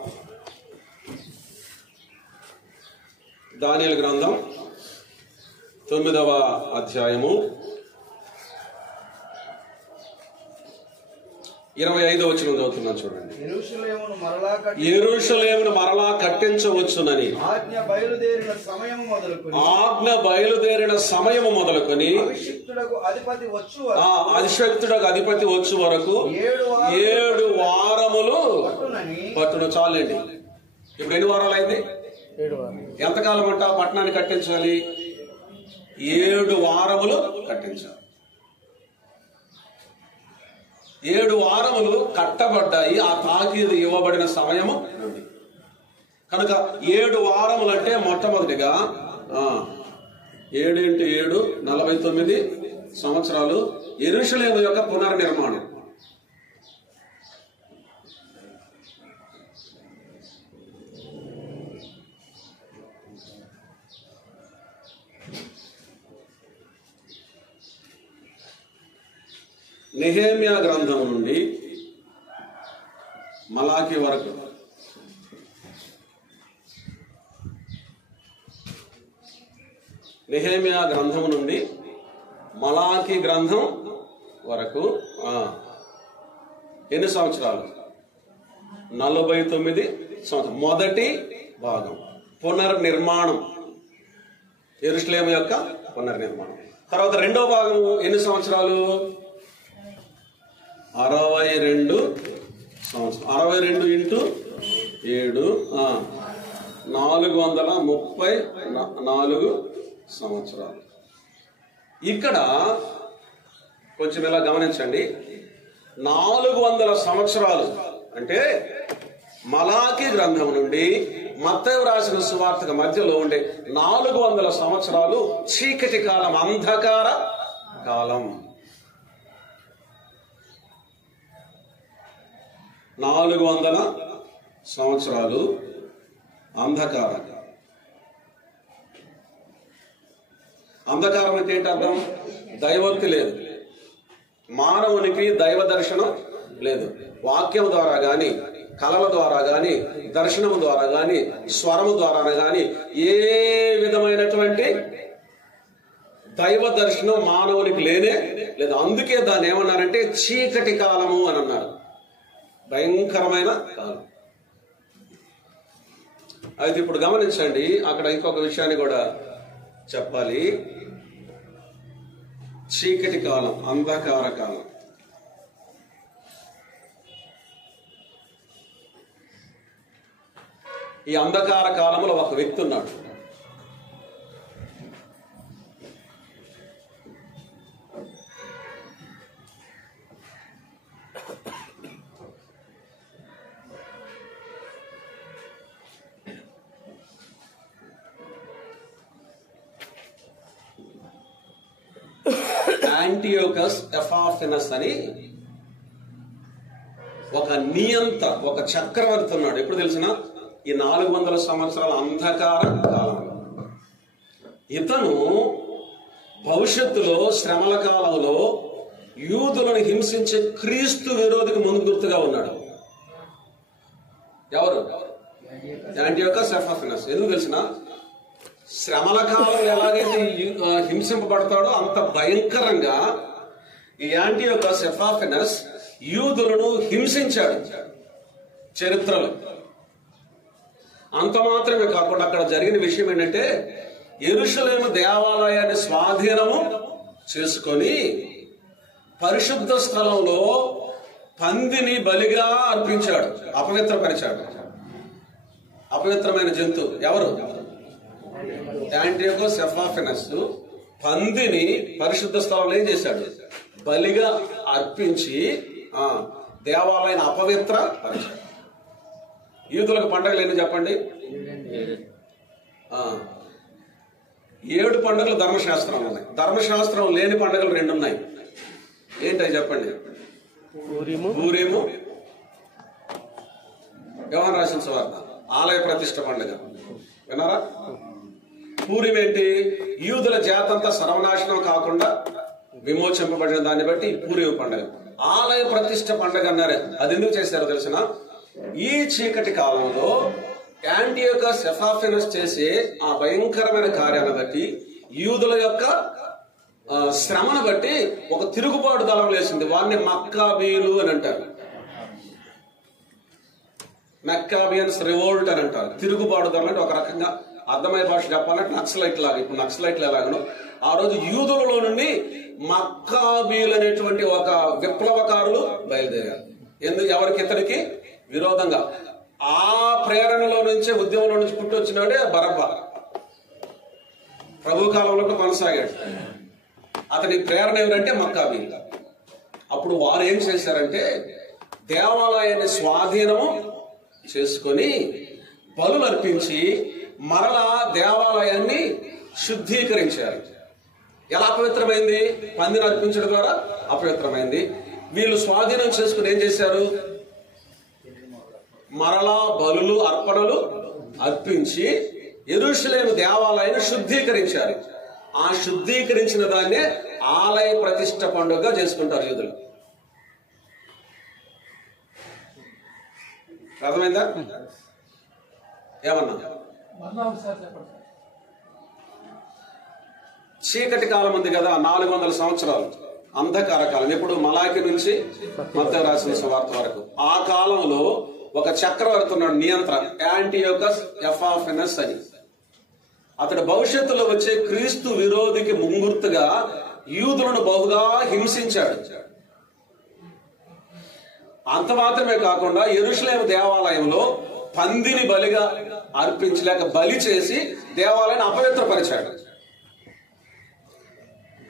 దానియేలు గ్రంథం 9వ అధ్యాయము 25వ వచనం చదువుతున్నాను చూడండి. యెరూషలేమును మరలా కట్టించవచ్చునని ఆజ్ఞ బయలుదేరిన సమయము మొదలుకొని అధిశక్తుడకు అధిపతి వచ్చు వరకు 7 వారములు పట్టును. చాలండి. ఇప్పుడు ఎన్ని వారాలు అయింది? 7 వారాలు. ఎంతకాలం అంట పట్టణాన్ని కట్టించాలి? 7 వారములు కట్టించాలి. 7 వారములు కట్టబడ్డాయి ఆ తాకీదు ఇవ్వబడిన సమయము నుండి. కనుక 7 వారములు అంటే మొట్టమొదటిగా 7 × 7 49 సంవత్సరాలు యెరూషలేము యొక్క పునర్నిర్మాణం. నెహెమ్యా గ్రంథం నుండి మలాకి వరకు నెహెమ్యా గ్రంథం నుండి మలాకి గ్రంథం వరకు ఎన్ని సంవత్సరాలు? 49 సంవత్సరాలు. మొదటి భాగం పునర్నిర్మాణం, యెరూషలేము యొక్క పునర్నిర్మాణం. తర్వాత రెండో భాగం ఎన్ని సంవత్సరాలు? 62 సంవత్సరాలు. 62 × 7 434 సంవత్సరాలు. ఇక్కడ కొంచెం ఇలా గమనించండి. 400 సంవత్సరాలు అంటే మలాకి గ్రంథం నుండి మత్తయి రాసిన సువార్తకు మధ్యలో ఉండే 400 సంవత్సరాలు చీకటి కాలం, అంధకార కాలం. 400 సంవత్సరాలు అంధకార. అంధకారం అంటే ఏంటి అర్థం? దైవోక్తి లేదు, మానవునికి దైవ దర్శనం లేదు. వాక్యం ద్వారా గాని, కళల ద్వారా గాని, దర్శనం ద్వారా గాని, స్వరము ద్వారా గాని ఏ విధమైనటువంటి దైవ దర్శనం మానవునికి లేనే లేదు. అందుకే దాన్ని ఏమన్నారంటే చీకటి కాలము అని అన్నారు. భయంకరమైన కాలం. అయితే ఇప్పుడు గమనించండి, అక్కడ ఇంకొక విషయాన్ని కూడా చెప్పాలి. చీకటి కాలం, అంధకార కాలం. ఈ అంధకార కాలంలో ఒక వ్యక్తి ఉన్నాడు. యాంటియోకస్ ఎపాఫెనస్ అని ఒక నియంత, ఒక చక్రవర్తి ఉన్నాడు. ఎప్పుడు తెలిసిన? ఈ 400 సంవత్సరాల అంధకార కాలంలో. ఇతను భవిష్యత్తులో శ్రమల కాలంలో యూదులను హింసించే క్రీస్తు విరోధికి ముందుగా ఉన్నాడు. ఎవరు? యాంటియోకస్ ఎపాఫెనస్. ఎందుకు తెలిసిన? శ్రమల కాలం ఎలాగైతే హింసింపబడతాడో అంత భయంకరంగా ఈ యాంటియోకస్ ఎపాఫెనస్ యూదులను హింసించాడు చరిత్రలో. అంత మాత్రమే కాకుండా అక్కడ జరిగిన విషయం ఏంటంటే, యెరూషలేము దేవాలయాన్ని స్వాధీనము చేసుకొని పరిశుద్ధ స్థలంలో పందిని బలిగా అర్పించాడు, అపవిత్రపరిచాడు. అపవిత్రమైన జంతువు ఎవరు? యాంటియోకస్ ఎపాఫెనస్ పందిని పరిశుద్ధ స్థలంలో ఏం చేశాడు? బలిగా అర్పించి దేవాలయాన్ని అపవిత్ర పరిచాడు. యూదులకు పండుగలు ఎన్ని చెప్పండి? 7 పండుగలు ధర్మశాస్త్రం ఉన్నాయి. ధర్మశాస్త్రం లేని పండుగలు 2 ఉన్నాయి. ఏంటవి చెప్పండి? పూరీము, యోహాను రాసిన సువార్త, ఆలయ ప్రతిష్ఠ పండుగ. విన్నారా? పూరీం ఏంటి? యూదుల జాతంతా సర్వనాశనం కాకుండా విమోచింపబడిన దాన్ని బట్టి పూరీం పండుగ. ఆలయ ప్రతిష్ఠ పండుగ అన్నారు. అది ఎందుకు చేశారో తెలిసిన? ఈ చీకటి కాలంలో యాంటియోకస్ ఎపాఫెనస్ చేసే ఆ భయంకరమైన కార్యాలను బట్టి, యూదుల యొక్క శ్రమను బట్టి ఒక తిరుగుబాటు దళం లేచింది. వారిని మక్కాబీలు అని అంటారు. మెక్కాబియన్స్ రివోల్ట్ అని అంటారు. తిరుగుబాటు దళం అంటే ఒక రకంగా అర్థమయ్యే భాష చెప్పాలంటే నక్సలైట్ లాగా. ఇప్పుడు నక్సలైట్లు ఎలాగనో ఆ రోజు యూదులలో నుండి మక్కాబీలు అనేటువంటి ఒక విప్లవకారులు బయలుదేరారు. ఎవరికి? ఇతనికి విరోధంగా. ఆ ప్రేరణలో నుంచే, ఉద్యమంలో నుంచి పుట్టొచ్చినాడే బరబ్బా. ప్రభు కాలంలో కొనసాగాడు. అతని ప్రేరణ ఎవరంటే మక్కాబీలు. అప్పుడు వారు ఏం చేశారంటే దేవాలయాన్ని స్వాధీనము చేసుకొని బలులు అర్పించి మరలా దేవాలయాన్ని శుద్ధీకరించారు. ఎలా అపవిత్రమైంది? పందిని అర్పించడం ద్వారా అపవిత్రమైంది. వీళ్ళు స్వాధీనం చేసుకుని ఏం చేశారు? మరలా బలులు, అర్పణలు అర్పించి యెరూషలేము దేవాలయాన్ని శుద్ధీకరించారు. ఆ శుద్ధీకరించిన దాన్నే ఆలయ ప్రతిష్ఠ పండుగగా చేసుకుంటారు యూదులు. అర్థమైందా? ఏమన్నా? చీకటి కాలం ఉంది కదా, 400 సంవత్సరాలు అంధకార కాలం. ఎప్పుడు? మలాకి నుంచి మత్తయి రాసిన సువార్త వరకు. ఆ కాలంలో ఒక చక్రవర్తి ఉన్నాడు, నియంత్రణ, యాంటియోకస్ ఎపాఫెనస్ అని. అతడు భవిష్యత్తులో వచ్చే క్రీస్తు విరోధికి ముంగుర్తుగా యూదులను బహుగా హింసించాడు. అంత మాత్రమే కాకుండా యెరూషలేము దేవాలయంలో పందిని బలిగా అర్పించలేక బలి చేసి దేవాలయాన్ని అపవిత్రపరిచాడు.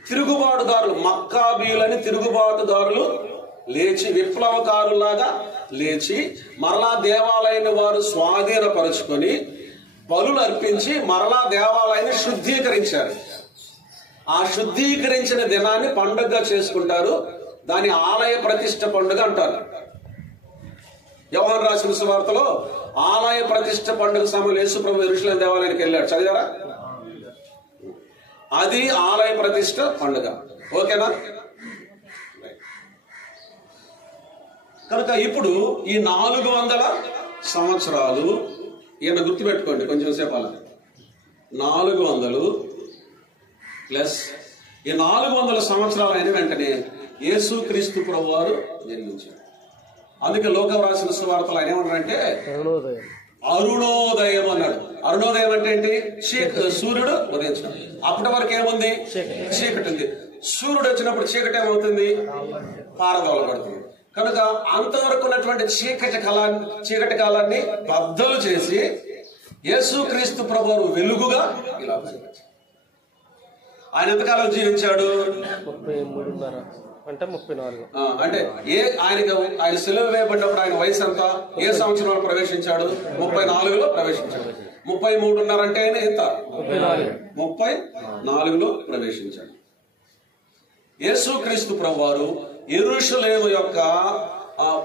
తిరుగుబాటుదారులు, మక్కాబీయులని తిరుగుబాటుదారులు లేచి, విప్లవకారులాగా లేచి మరలా దేవాలయాన్ని వారు స్వాధీనపరుచుకొని బలులు అర్పించి మరలా దేవాలయాన్ని శుద్ధీకరించారు. ఆ శుద్ధీకరించిన దినాన్ని పండుగగా చేసుకుంటారు. దాని ఆలయ ప్రతిష్ఠ పండుగ అంటారు. యోహాను రాసిన సువార్తలో ఆలయ ప్రతిష్ఠ పండుగ సమయంలో యేసు ప్రభు యెరూషలేము దేవాలయానికి వెళ్ళాడు. చదివారా? అది ఆలయ ప్రతిష్ట పండుగ. ఓకేనా? కనుక ఇప్పుడు ఈ 400 సంవత్సరాలు ఈయన గుర్తుపెట్టుకోండి కొంచెం సేపు అలా. 400 ప్లస్ ఈ 400 సంవత్సరాలు అయిన వెంటనే యేసుక్రీస్తు ప్రభువారు జన్మించాడు. అందుకే లోకం రాసిన సువార్తలు ఆయన ఏమన్నారంటే అరుణోదయం అన్నాడు. అరుణోదయం అంటే ఏంటి? సూర్యుడు ఉదయించడం. అప్పటి వరకు ఏముంది? చీకటి ఉంది. సూర్యుడు వచ్చినప్పుడు చీకటి ఏమవుతుంది? పారదోలబడుతుంది. కనుక అంతవరకు ఉన్నటువంటి చీకటి కాలాన్ని బద్దలు చేసి యేసుక్రీస్తు ప్రభువు వెలుగుగా ఇలా ఆయన ఎంతకాలం జీవించాడు? 33.5 అంటే 34. అంటే ఆయన సెలవు వేయబడినప్పుడు ఆయన వయసు ఎంత? ఏ సంవత్సరంలో ప్రవేశించాడు? 34లో ప్రవేశించాడు. 33.5 అంటే ఆయన ఎంత? 34లో ప్రవేశించాడు. యేసుక్రీస్తు ప్రభువారు యెరూషలేము యొక్క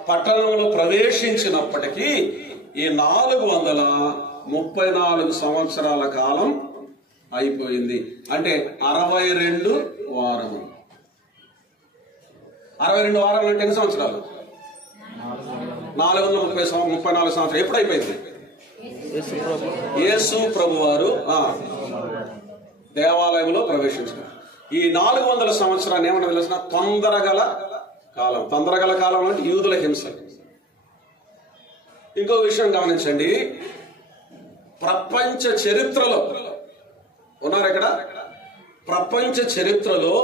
పట్టణంలో ప్రవేశించినప్పటికీ ఈ 434 సంవత్సరాల కాలం అయిపోయింది. అంటే 62 వారములు. 62 వారాలు అంటే ఎన్ని సంవత్సరాలు? 434 సంవత్సరాలు. ఎప్పుడు అయిపోయింది? యేసు ప్రభువారు దేవాలయంలో ప్రవేశించారు. ఈ 400 సంవత్సరాలు ఏమన్నా తెలిసిన తొందరగల కాలం. తొందరగల కాలం అంటే యూదుల హింస. ఇంకో విషయం గమనించండి, ప్రపంచ చరిత్రలో ఉన్నారు ఇక్కడ, ప్రపంచ చరిత్రలో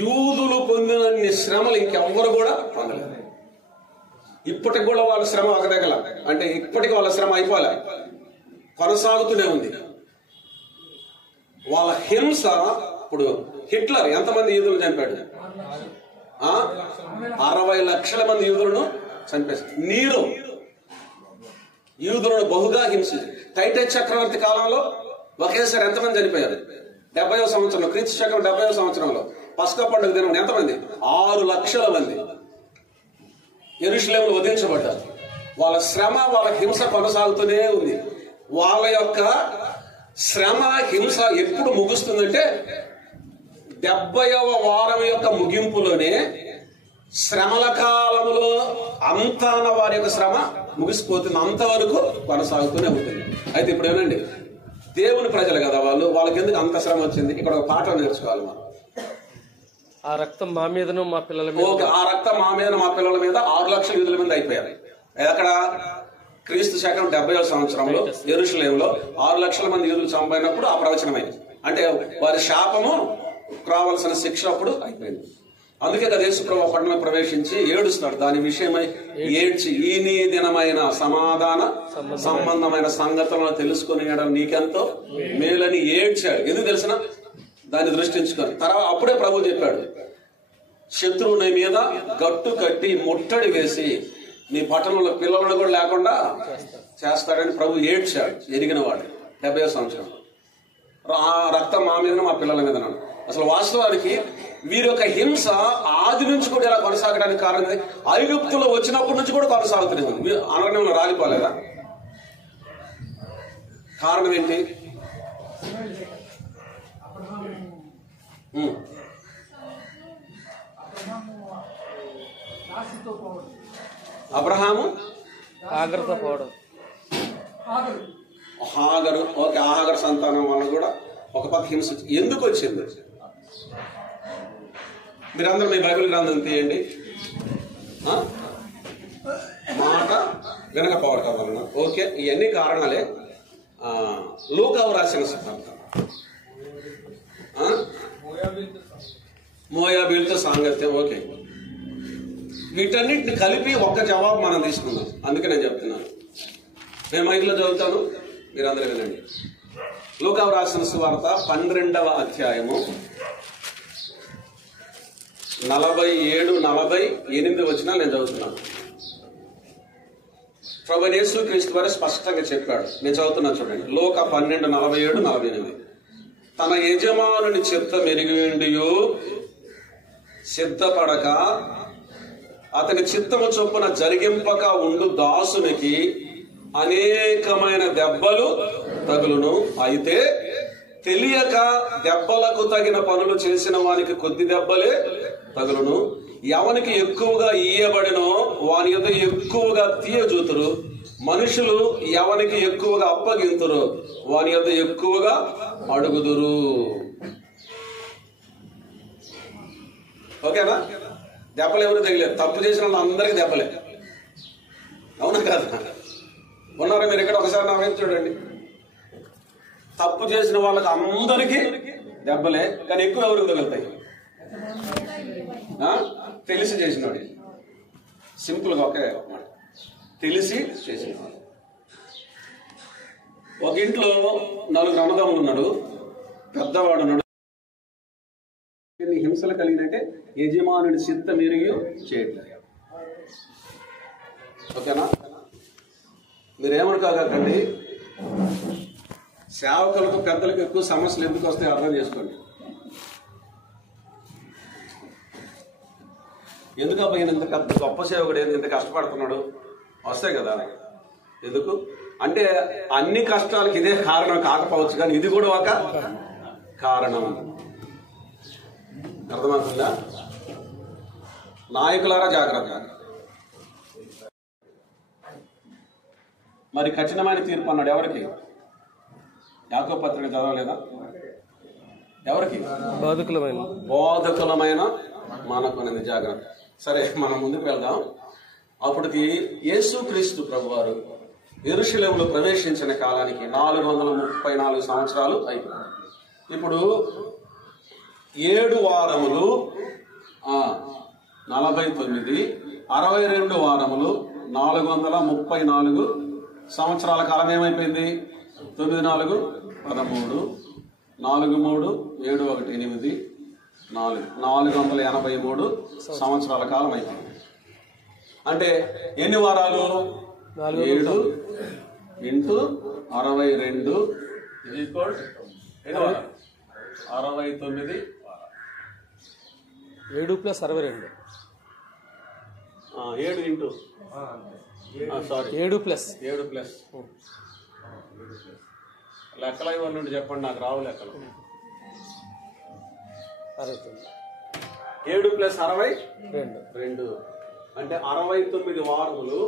యూదులు పొందినన్ని శ్రమలు ఇంకెవ్వరు కూడా పొందలేదు. ఇప్పటికి కూడా వాళ్ళ శ్రమ ఒకదగల, అంటే ఇప్పటికి వాళ్ళ శ్రమ అయిపోలే, కొనసాగుతూనే ఉంది వాళ్ళ హింస. ఇప్పుడు హిట్లర్ ఎంతమంది యూదులు చంపాడు? 60 లక్షల మంది యూదులను చంపేశాడు. నీరో యూదులను బహుగా హింసించాడు. టైటస్ చక్రవర్తి కాలంలో ఒకేసారి ఎంతమంది చనిపోయారు? 70వ సంవత్సరంలో, క్రీస్తు శకం 70వ సంవత్సరంలో పస్కా పండుగ దినం ఎంతమంది? 6 లక్షల మంది యెరూషలేములో వధించబడ్డారు. వాళ్ళ శ్రమ, వాళ్ళ హింస కొనసాగుతూనే ఉంది. వాళ్ళ యొక్క శ్రమ హింస ఎప్పుడు ముగుస్తుందంటే 70వ వారం యొక్క ముగింపులోనే శ్రమల కాలంలో అంతాన వారి యొక్క శ్రమ ముగిసిపోతుంది. అంతవరకు కొనసాగుతూనే ఉంటుంది. అయితే ఇప్పుడు ఏమండి, దేవుని ప్రజలు కదా వాళ్ళకి ఎందుకు అంత శ్రమ వచ్చింది? ఇక్కడ ఒక పాఠం నేర్చుకోవాలి మనం. ఆ రక్తం మా మీదను మా పిల్లల మీద, ఆ రక్తం మా మీద మా పిల్లల మీద 6 లక్షల యూదుల మీద అయిపోయారు. అక్కడ క్రీస్తు శకం 70వ సంవత్సరంలో యెరూషలేములో 6 లక్షల మంది యూదులు చంపైనప్పుడు ఆ ప్రవచనమైంది. అంటే వారి శాపము రావాల్సిన శిక్ష అప్పుడు అయిపోయింది. అందుకే కదా యేసు ప్రభువు పట్టణంలో ప్రవేశించి ఏడుస్తాడు. దాని విషయమై ఏడ్చి ఈ నీ దినమైన సమాధాన సంబంధమైన సంగతులను తెలుసుకుని నీకెంతో మేలని ఏడ్చాడు. ఎందుకు తెలిసిన? దాన్ని దృష్టించుకొని తర్వాత అప్పుడే ప్రభు చెప్పాడు, శత్రువు నీ మీద గట్టు కట్టి ముట్టడి వేసి నీ పట్టణంలో పిల్లలను కూడా లేకుండా చేస్తాడని ప్రభు ఏడ్చాడు. ఎరిగిన వాడు 70వ సంవత్సరం. ఆ రక్తం మా మీద మా పిల్లల మీద. అసలు వాస్తవానికి వీరి యొక్క హింస ఆది నుంచి కూడా ఇలా కొనసాగడానికి కారణం ఐగుప్తులో వచ్చినప్పటి నుంచి కూడా కొనసాగుతూనే ఉంది. అనరణ్యంలో రాలిపోలేదా? కారణం ఏంటి? అబ్రహాము ఆగ్రత పోవడం, హాగరు. ఓకే, ఆహాగరు సంతానం వల్ల కూడా ఒక పక్క హింస ఎందుకు వచ్చింది? మీరందరూ మీ బైబిల్ గ్రంథం తీయండి. మాట వినకపోవటం వలన. ఓకే, ఇవన్నీ కారణాలే. లూకావు రాసిన సిద్ధాంతం, మోయాబీలతో సాంగత్యం. ఓకే, వీటన్నిటిని కలిపి ఒక్క జవాబు మనం తీసుకుందాం. అందుకే నేను చెప్తున్నాను. నేను మైక్లో చదువుతాను, మీరందరూ వినండి. లూకావు రాసిన సువార్త 12వ అధ్యాయము 47-48 వచనాలు నేను చదువుతున్నాను. ప్రభువైన యేసుక్రీస్తు వారు స్పష్టంగా చెప్పాడు. నేను చదువుతున్నాను చూడండి. లూకా 12:47-48. తన యజమానుని చిత్తం ఎరిగియుండియు సిద్ధపడక అతని చిత్తము చొప్పున జరిగింపక ఉండు దాసునికి అనేకమైన దెబ్బలు తగులును. అయితే తెలియక దెబ్బలకు తగిన పనులు చేసిన వానికి కొద్ది దెబ్బలే తగులును. ఎవనికి ఎక్కువగా ఇయ్యబడినో వాని యొద్ద ఎక్కువగా తీయజూతురు. మనుషులు ఎవనికి ఎక్కువగా అప్పగింతురు వాని యొద్ద ఎక్కువగా అడుగుదురు. ఓకేనా? దెబ్బలు ఎవరు తగిలేదు. తప్పు చేసిన వాళ్ళు అందరికీ దెబ్బలే. అవునా కదా? ఉన్నారా మీరు ఇక్కడ? ఒకసారి నా వైపు చూడండి. తప్పు చేసిన వాళ్ళకి అందరికీ దెబ్బలే, కానీ ఎక్కువ ఎవరికి తగులుతాయి? తెలిసి చేసినవాడు. సింపుల్గా ఒకే మాట, తెలిసి చేసినవాడు. ఒక ఇంట్లో 4 అన్నదమ్ములు ఉన్నాడు. పెద్దవాడు ఉన్నాడు. హింసలు కలిగినట్టే యజమానుడి చిత్తం ఎరిగి చేయట్లేదు. ఓకేనా? మీరేమనుకోకండి. సేవకులకు పెద్దలకు ఎక్కువ సమస్యలు ఎందుకు వస్తాయి అర్థం చేసుకోండి. ఎందుకబ్బా ఈయన ఇంత గొప్ప సేవకుడు ఇంత కష్టపడుతున్నాడు? వస్తాయి కదా. ఎందుకు అంటే అన్ని కష్టాలకు ఇదే కారణం కాకపోవచ్చు, కానీ ఇది కూడా ఒక కారణం. అర్థమవుతుందా? నాయకులారా జాగ్రత్త. మరి కఠినమైన తీర్పు అన్నాడు ఎవరికి? యాకోబు పత్రిక చదవలేదా? ఎవరికి? బోధకులమైన మనకు అనేది జాగ్రత్త. సరే, మనం ముందుకు వెళ్దాం. అప్పటికి యేసుక్రీస్తు ప్రభువారు యెరూషలేములో ప్రవేశించిన కాలానికి 434 సంవత్సరాలు అయిపోయింది. ఇప్పుడు 7 వారములు 49, 62 వారములు 434 సంవత్సరాల కాలం ఏమైపోయింది? 9 4 13, 4 3 7 1 8, 483 సంవత్సరాల కాలం అయిపోయింది. అంటే ఎన్ని వారాలు? 7 × 62 69 వారాలు. 7 + 62. 7 ఇంటూ 7 ప్లస్ లెక్కలు ఇవన్నీ నుండి చెప్పండి, నాకు రావు లెక్కలు. 7 + 62 అంటే 69 వారములు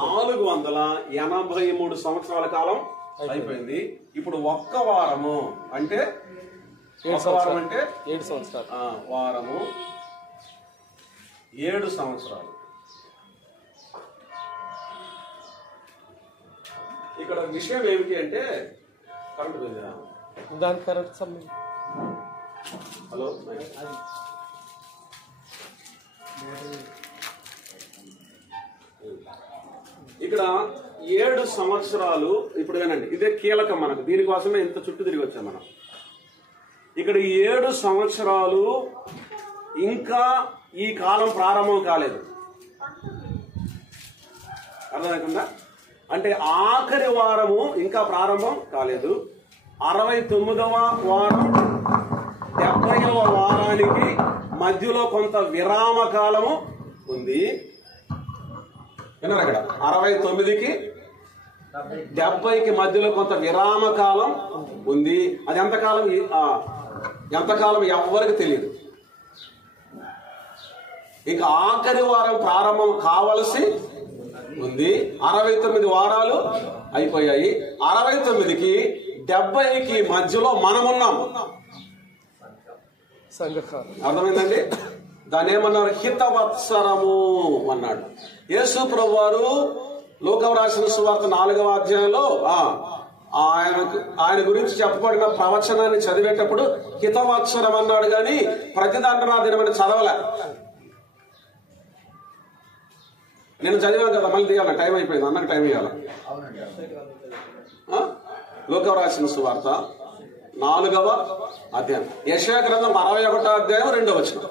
483 సంవత్సరాల కాలం అయిపోయింది. ఇప్పుడు ఒక్క వారము అంటే 7 సంవత్సరాలు. వారము 7 సంవత్సరాలు. ఇక్కడ విషయం ఏమిటి అంటే కరెంట్ పోయిందా? దాని కరెంట్ సంబంధం. హలో, ఇక్కడ 7 సంవత్సరాలు. ఇప్పుడు ఏనండి, ఇదే కీలకం మనకు. దీనికోసమే ఇంత చుట్టూ తిరిగి వచ్చాం మనం. ఇక్కడ 7 సంవత్సరాలు ఇంకా ఈ కాలం ప్రారంభం కాలేదు. అర్థమవుతుందా? అంటే ఆఖరి వారము ఇంకా ప్రారంభం కాలేదు. 69వ వారం 70వ వారానికి మధ్యలో కొంత విరామ కాలము ఉంది. విన్నారా? అక్కడ 69కి 70కి మధ్యలో కొంత విరామ కాలం ఉంది. అది ఎంతకాలం ఎవ్వరికి తెలియదు. ఇక ఆఖరి వారం ప్రారంభం కావలసి ఉంది. 69 వారాలు అయిపోయాయి. 69కి 70కి మధ్యలో మనమున్నాం. అర్థమైందండి? దాన్ని ఏమన్నారు? హితవత్సరము అన్నాడు. యేసు ప్రభువారు లోకం రాసిన సువార్త 4వ అధ్యాయంలో ఆయన గురించి చెప్పబడిన ప్రవచనాన్ని చదివేటప్పుడు హితవత్సరం అన్నాడు, కానీ ప్రతిదండన దినమని చదవలే. నేను చదివాను కదా, మళ్ళీ తీయాల. టైం అయిపోయింది, అన్నకు టైం ఇవ్వాలి. లోకం రాసిన సువార్త 4వ అధ్యాయం, యెషయా గ్రంథం 61వ అధ్యాయం 2వ వచనం.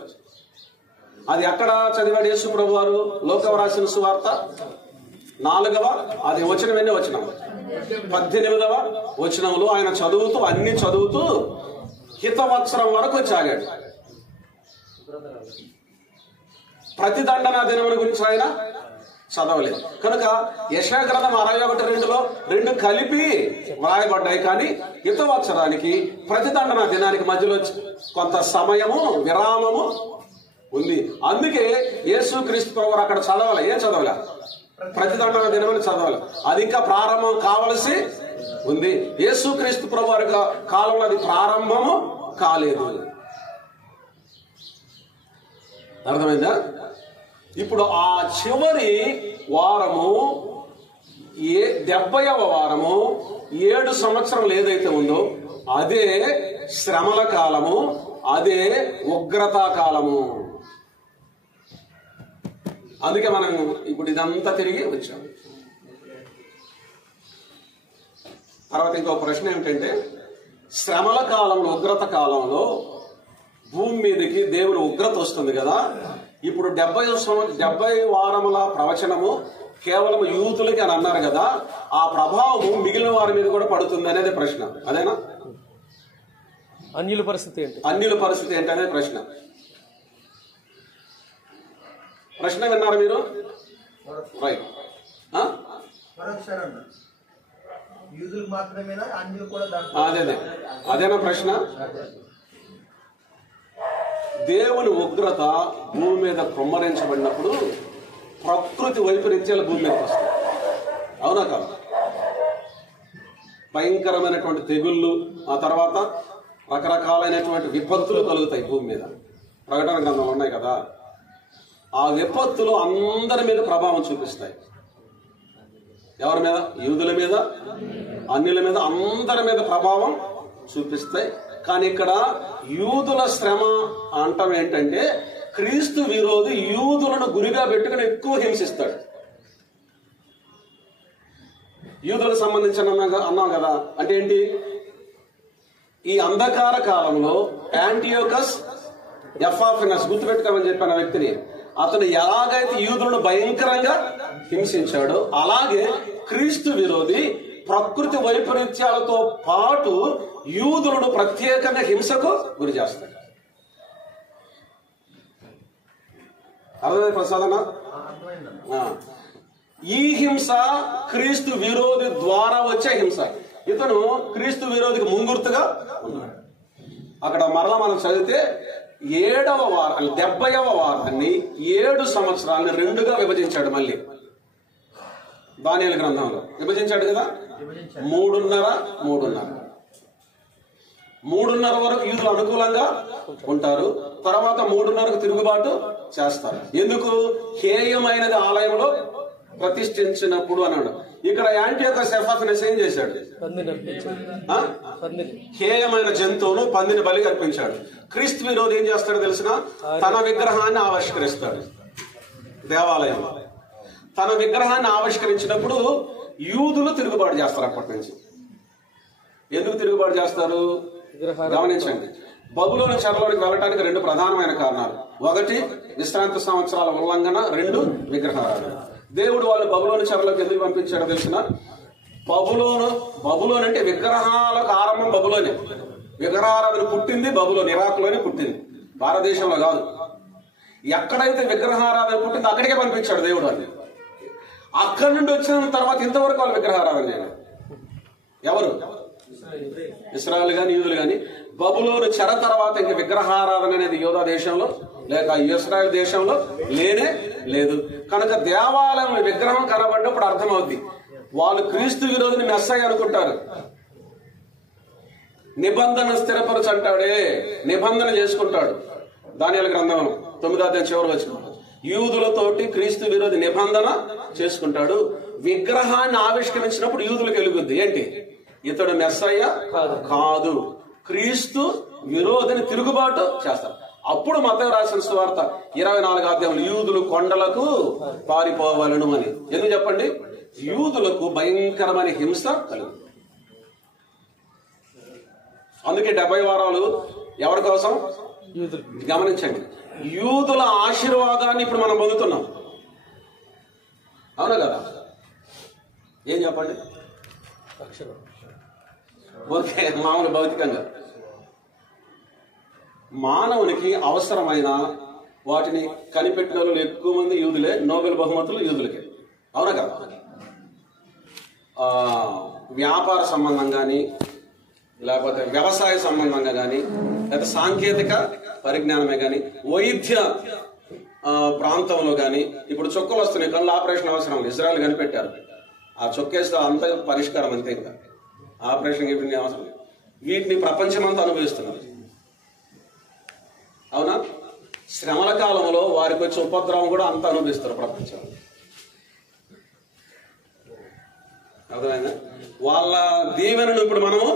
అది ఎక్కడ చదివాడు యేసు ప్రభువారు? లోకం రాసిన సువార్త 4వ అది వచనం. ఎన్ని వచనం? 18వ వచనంలో ఆయన అన్ని చదువుతూ హితవత్సరం వరకు సాగాడు. ప్రతిదండన దినముల గురించి ఆయన చదవలేదు. కనుక యెషయా గ్రంథం 61:2 రెండు కలిపి వ్రాయబడ్డాయి. కానీ హితవత్సరానికి ప్రతిదండన దినానికి మధ్యలో కొంత సమయము విరామము ఉంది. అందుకే యేసుక్రీస్తు ప్రభువు అక్కడ చదవాలి. ఏం చదవాలి? ప్రతిదండన దినమని చదవాలి. అది ఇంకా ప్రారంభం కావలసి ఉంది. యేసుక్రీస్తు ప్రభు వారి కాలంలో అది ప్రారంభము కాలేదు. అర్థమైందా? ఇప్పుడు ఆ చివరి వారము 70వ వారము 7 సంవత్సరాలు ఏదైతే ఉందో అదే శ్రమల కాలము, అదే ఉగ్రతా కాలము. అందుకే మనం ఇప్పుడు ఇదంతా తిరిగి వచ్చాం. తర్వాత ఇంకో ప్రశ్న ఏమిటంటే, శ్రమల కాలంలో ఉగ్రత కాలంలో భూమి మీదకి దేవుని ఉగ్రత వస్తుంది కదా. ఇప్పుడు 70 వారముల ప్రవచనము కేవలం యూతులకి అని అన్నారు కదా. ఆ ప్రభావము మిగిలిన వారి మీద కూడా పడుతుంది అనేది ప్రశ్న. అదేనా? అన్యుల పరిస్థితి ఏంటి? అన్యుల పరిస్థితి ఏంటనేది ప్రశ్న. ప్రశ్న విన్నారు మీరు? రైట్. అదేనా ప్రశ్న? దేవుని ఉగ్రత భూమి మీద కుమ్మరించబడినప్పుడు ప్రకృతి వైపరీత్యాలు భూమి మీదకి వస్తాయి. అవునా కాదు? భయంకరమైనటువంటి తెగుళ్ళు, ఆ తర్వాత రకరకాలైనటువంటి విపత్తులు కలుగుతాయి భూమి మీద. ప్రకటన గ్రంథంలో ఉన్నాయి కదా. ఆ విపత్తులు అందరి మీద ప్రభావం చూపిస్తాయి. ఎవరి మీద? యూదుల మీద, అన్యుల మీద, అందరి మీద ప్రభావం చూపిస్తాయి. కానీ ఇక్కడ యూదుల శ్రమ అంటాం ఏంటంటే, క్రీస్తు విరోధి యూదులను గురిగా పెట్టుకుని ఎక్కువ హింసిస్తాడు. యూదులకు సంబంధించిన అన్నాం కదా. అంటే ఏంటి? ఈ అంధకార కాలంలో యాంటియోకస్ ఎపాఫ్రస్, గుర్తుపెట్టుకోమని చెప్పిన వ్యక్తిని, అతను ఎలాగైతే యూదులను భయంకరంగా హింసించాడో అలాగే క్రీస్తు విరోధి ప్రకృతి వైపరీత్యాలతో పాటు యూదులను ప్రత్యేకంగా హింసకు గురి చేస్తాడు. అర్థమైంది ప్రసాదన? ఈ హింస క్రీస్తు విరోధి ద్వారా వచ్చే హింస. ఇతను క్రీస్తు విరోధికి ముంగుర్తుగా ఉన్నాడు. అక్కడ మరలా మనం చదివితే 7వ వారం 70వ వారాన్ని 7 సంవత్సరాలని 2గా విభజించాడు. మళ్ళీ దానియేలు గ్రంథంలో విభజించాడు కదా. 3.5 వరకు యూదులు అనుకూలంగా ఉంటారు. తర్వాత 3.5కు తిరుగుబాటు చేస్తారు. ఎందుకు? హేయమైనది ఆలయంలో ప్రతిష్ఠించినప్పుడు అన్నాడు. ఇక్కడ యాంటియోకస్ ఎపాఫ్రస్ ఏం చేశాడు? హేయమైన జంతువును, పందిని బలి అర్పించాడు. క్రీస్తు విరోధి ఏం చేస్తాడు తెలిసిన? తన విగ్రహాన్ని ఆవిష్కరిస్తాడు దేవాలయంలో. తన విగ్రహాన్ని ఆవిష్కరించినప్పుడు యూదులు తిరుగుబాటు చేస్తారు. అప్పటి నుంచి ఎందుకు తిరుగుబాటు చేస్తారు గమనించండి. బబులోను చెరలోనికి వెళ్ళడానికి 2 ప్రధానమైన కారణాలు. 1 విశ్రాంతి సంవత్సరాల ఉల్లంఘన, 2 విగ్రహారాధన. దేవుడు వాళ్ళు బబులోను చెరలోకి ఎందుకు పంపించాడో తెలిసిన? బబులోన్ అంటే విగ్రహాలకు ఆరంభం బబులోనే. విగ్రహారాధన పుట్టింది బబులోన్, ఇరాక్లోనే పుట్టింది, భారతదేశంలో కాదు. ఎక్కడైతే విగ్రహారాధన పుట్టిందో అక్కడికే పంపించాడు దేవుడు అని. అక్కడి నుండి వచ్చిన తర్వాత ఇంతవరకు వాళ్ళు విగ్రహారాధన చేయలేదు. ఎవరు? ఇశ్రాయేలు గాని యూదులు గాని. బబులోను చెర తర్వాత ఇంక విగ్రహారాధన అనేది యూదా దేశంలో లేక ఇశ్రాయేలు దేశంలో లేనే లేదు. కనుక దేవాలయం విగ్రహం కనబడినప్పుడు అర్థమవుద్ది వాళ్ళు క్రీస్తు విరోధిని మెస్సయ్య అనుకుంటారు. నిబంధన స్థిరపరచు అంటాడే, నిబంధన చేసుకుంటాడు. దానియేలు గ్రంథం 9వ అధ్యాయం చివరి వచ్చిన యూదులతోటి క్రీస్తు విరోధి నిబంధన చేసుకుంటాడు. విగ్రహాన్ని ఆవిష్కరించినప్పుడు యూదులకు వెలుగుద్ది. ఏంటి? ఇతడు మెస్సయ్య కాదు, క్రీస్తు విరోధిని తిరుగుబాటు చేస్తారు. అప్పుడు మత్తయి రాసిన సువార్త 24వ అధ్యాయం యూదులు కొండలకు పారిపోవాలను అని. ఎందుకు చెప్పండి? యూదులకు భయంకరమైన హింస కలుగుతుంది. అందుకే 70 వారాలు ఎవరి కోసం? గమనించండి, యూదుల ఆశీర్వాదాన్ని ఇప్పుడు మనం పొందుతున్నాం. అవునా కదా? ఏం చెప్పండి? ఓకే, మామూలు భౌతికంగా మానవునికి అవసరమైన వాటిని కనిపెట్టిన వాళ్ళు ఎక్కువ మంది యూదులే. నోబెల్ బహుమతులు యూదులకే. అవునా కదా? వ్యాపార సంబంధం కానీ, లేకపోతే వ్యవసాయ సంబంధంగా కానీ, లేకపోతే సాంకేతిక పరిజ్ఞానమే కానీ, వైద్య ప్రాంతంలో కానీ, ఇప్పుడు చొక్కలు వస్తున్నాయి, కళ్ళు ఆపరేషన్ అవసరం, ఇజ్రాయెల్ కనిపెట్టారు. ఆ చొక్కేస్తే అంత పరిష్కారం అంతే, ఇంకా ఆపరేషన్ ఇప్పుడు అవసరం. వీటిని ప్రపంచమంతా అనుభవిస్తున్నారు. అవునా? శ్రమల కాలంలో వారికి వచ్చే ఉపద్రవం కూడా అంతా అనుభవిస్తారు ప్రపంచం. అర్థమైందా? వాళ్ళ దీవెనను ఇప్పుడు మనము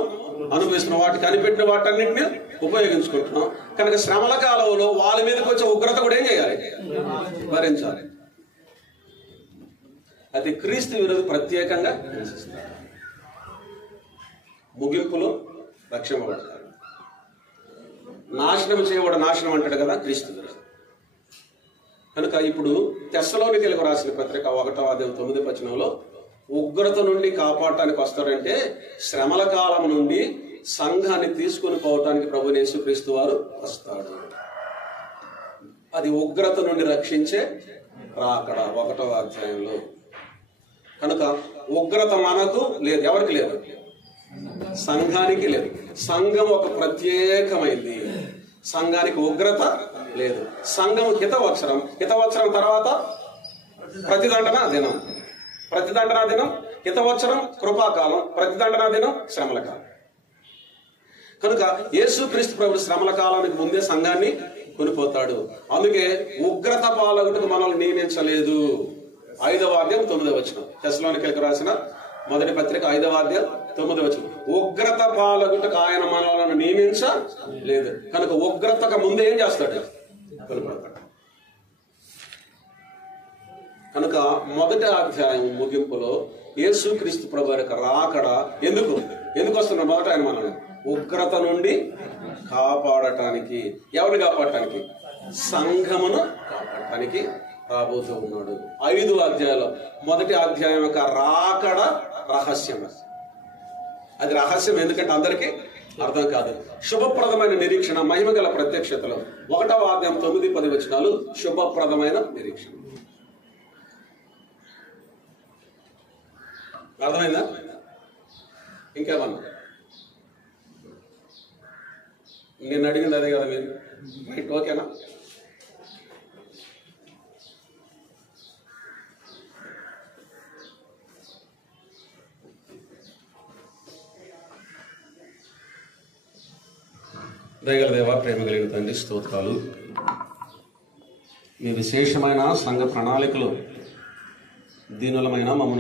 అనుభవిస్తున్నాం. వాటి కనిపెట్టిన వాటన్నింటినీ ఉపయోగించుకుంటున్నాం. కనుక శ్రమల కాలంలో వాళ్ళ మీదకి వచ్చే ఉగ్రత కూడా ఏం చేయాలి? భరించాలి. అది క్రీస్తు విరోధి ప్రత్యేకంగా ముగింపులో రక్షింపబడతారు. నాశనం చేయబడ నాశనం అంటాడు కదా క్రీస్తు విరోధి. కనుక ఇప్పుడు తెస్సలోనికీయులకు రాసిన పత్రిక 1:9 ఉగ్రత నుండి కాపాడటానికి వస్తారంటే శ్రమల కాలం నుండి సంఘాన్ని తీసుకుని పోవటానికి ప్రభువైన యేసుక్రీస్తు వారు వస్తాడు. అది ఉగ్రత నుండి రక్షించే రాకడ 1వ అధ్యాయంలో. కనుక ఉగ్రత మనకు లేదు, ఎవరికి లేదు? సంఘానికి లేదు. సంఘం ఒక ప్రత్యేకమైంది. సంఘానికి ఉగ్రత లేదు. సంఘం హితవత్సరం. హితవత్సరం తర్వాత ప్రతిదండన దినం. ప్రతిదండన దినం హితవత్సరం కృపాకాలం. ప్రతిదండన దినం శ్రమల కాలం. కనుక యేసుక్రీస్తు ప్రభువు శ్రమల కాలానికి ముందే సంఘాన్ని కొనిపోతాడు. అందుకే ఉగ్రత పాలకుటకు మనల్ని నియమించలేదు. 5వ అధ్యాయం 9 తెస్సలోనికీయులకు రాసిన మొదటి పత్రిక 5వ అధ్యాయం 9 ఉగ్రత పాలకుటకు ఆయన మనల్ని నియమించలేదు. కనుక ఉగ్రతకు ముందే ఏం చేస్తాడు? కొనిపోతాడు. కనుక మొదటి అధ్యాయం ముగింపులో యేసుక్రీస్తు ప్రభువు యొక్క రాకడ ఎందుకు వస్తున్నారు? మొదట ఆయన మనల్ని ఉగ్రత నుండి కాపాడటానికి. ఎవరిని కాపాడటానికి? సంఘమును కాపాడటానికి రాబోతూ ఉన్నాడు. 5 అధ్యాయాలు. మొదటి అధ్యాయం యొక్క రాకడ రహస్యం. అది రహస్యం ఎందుకంటే అందరికీ అర్థం కాదు. శుభప్రదమైన నిరీక్షణ, మహిమగల ప్రత్యక్షతలో 1వ అధ్యాయం 9-10 శుభప్రదమైన నిరీక్షణ. అర్థమైందా? ఇంకేమన్నా? నేను అడిగింది అదే కదా మీరు. రైట్, ఓకేనా? దయగల దేవా, ప్రేమ కలిగిన తండ్రి, స్తోత్రాలు. మీ విశేషమైన సంఘ ప్రణాళికలో దీనులమైన మమ్మల్ని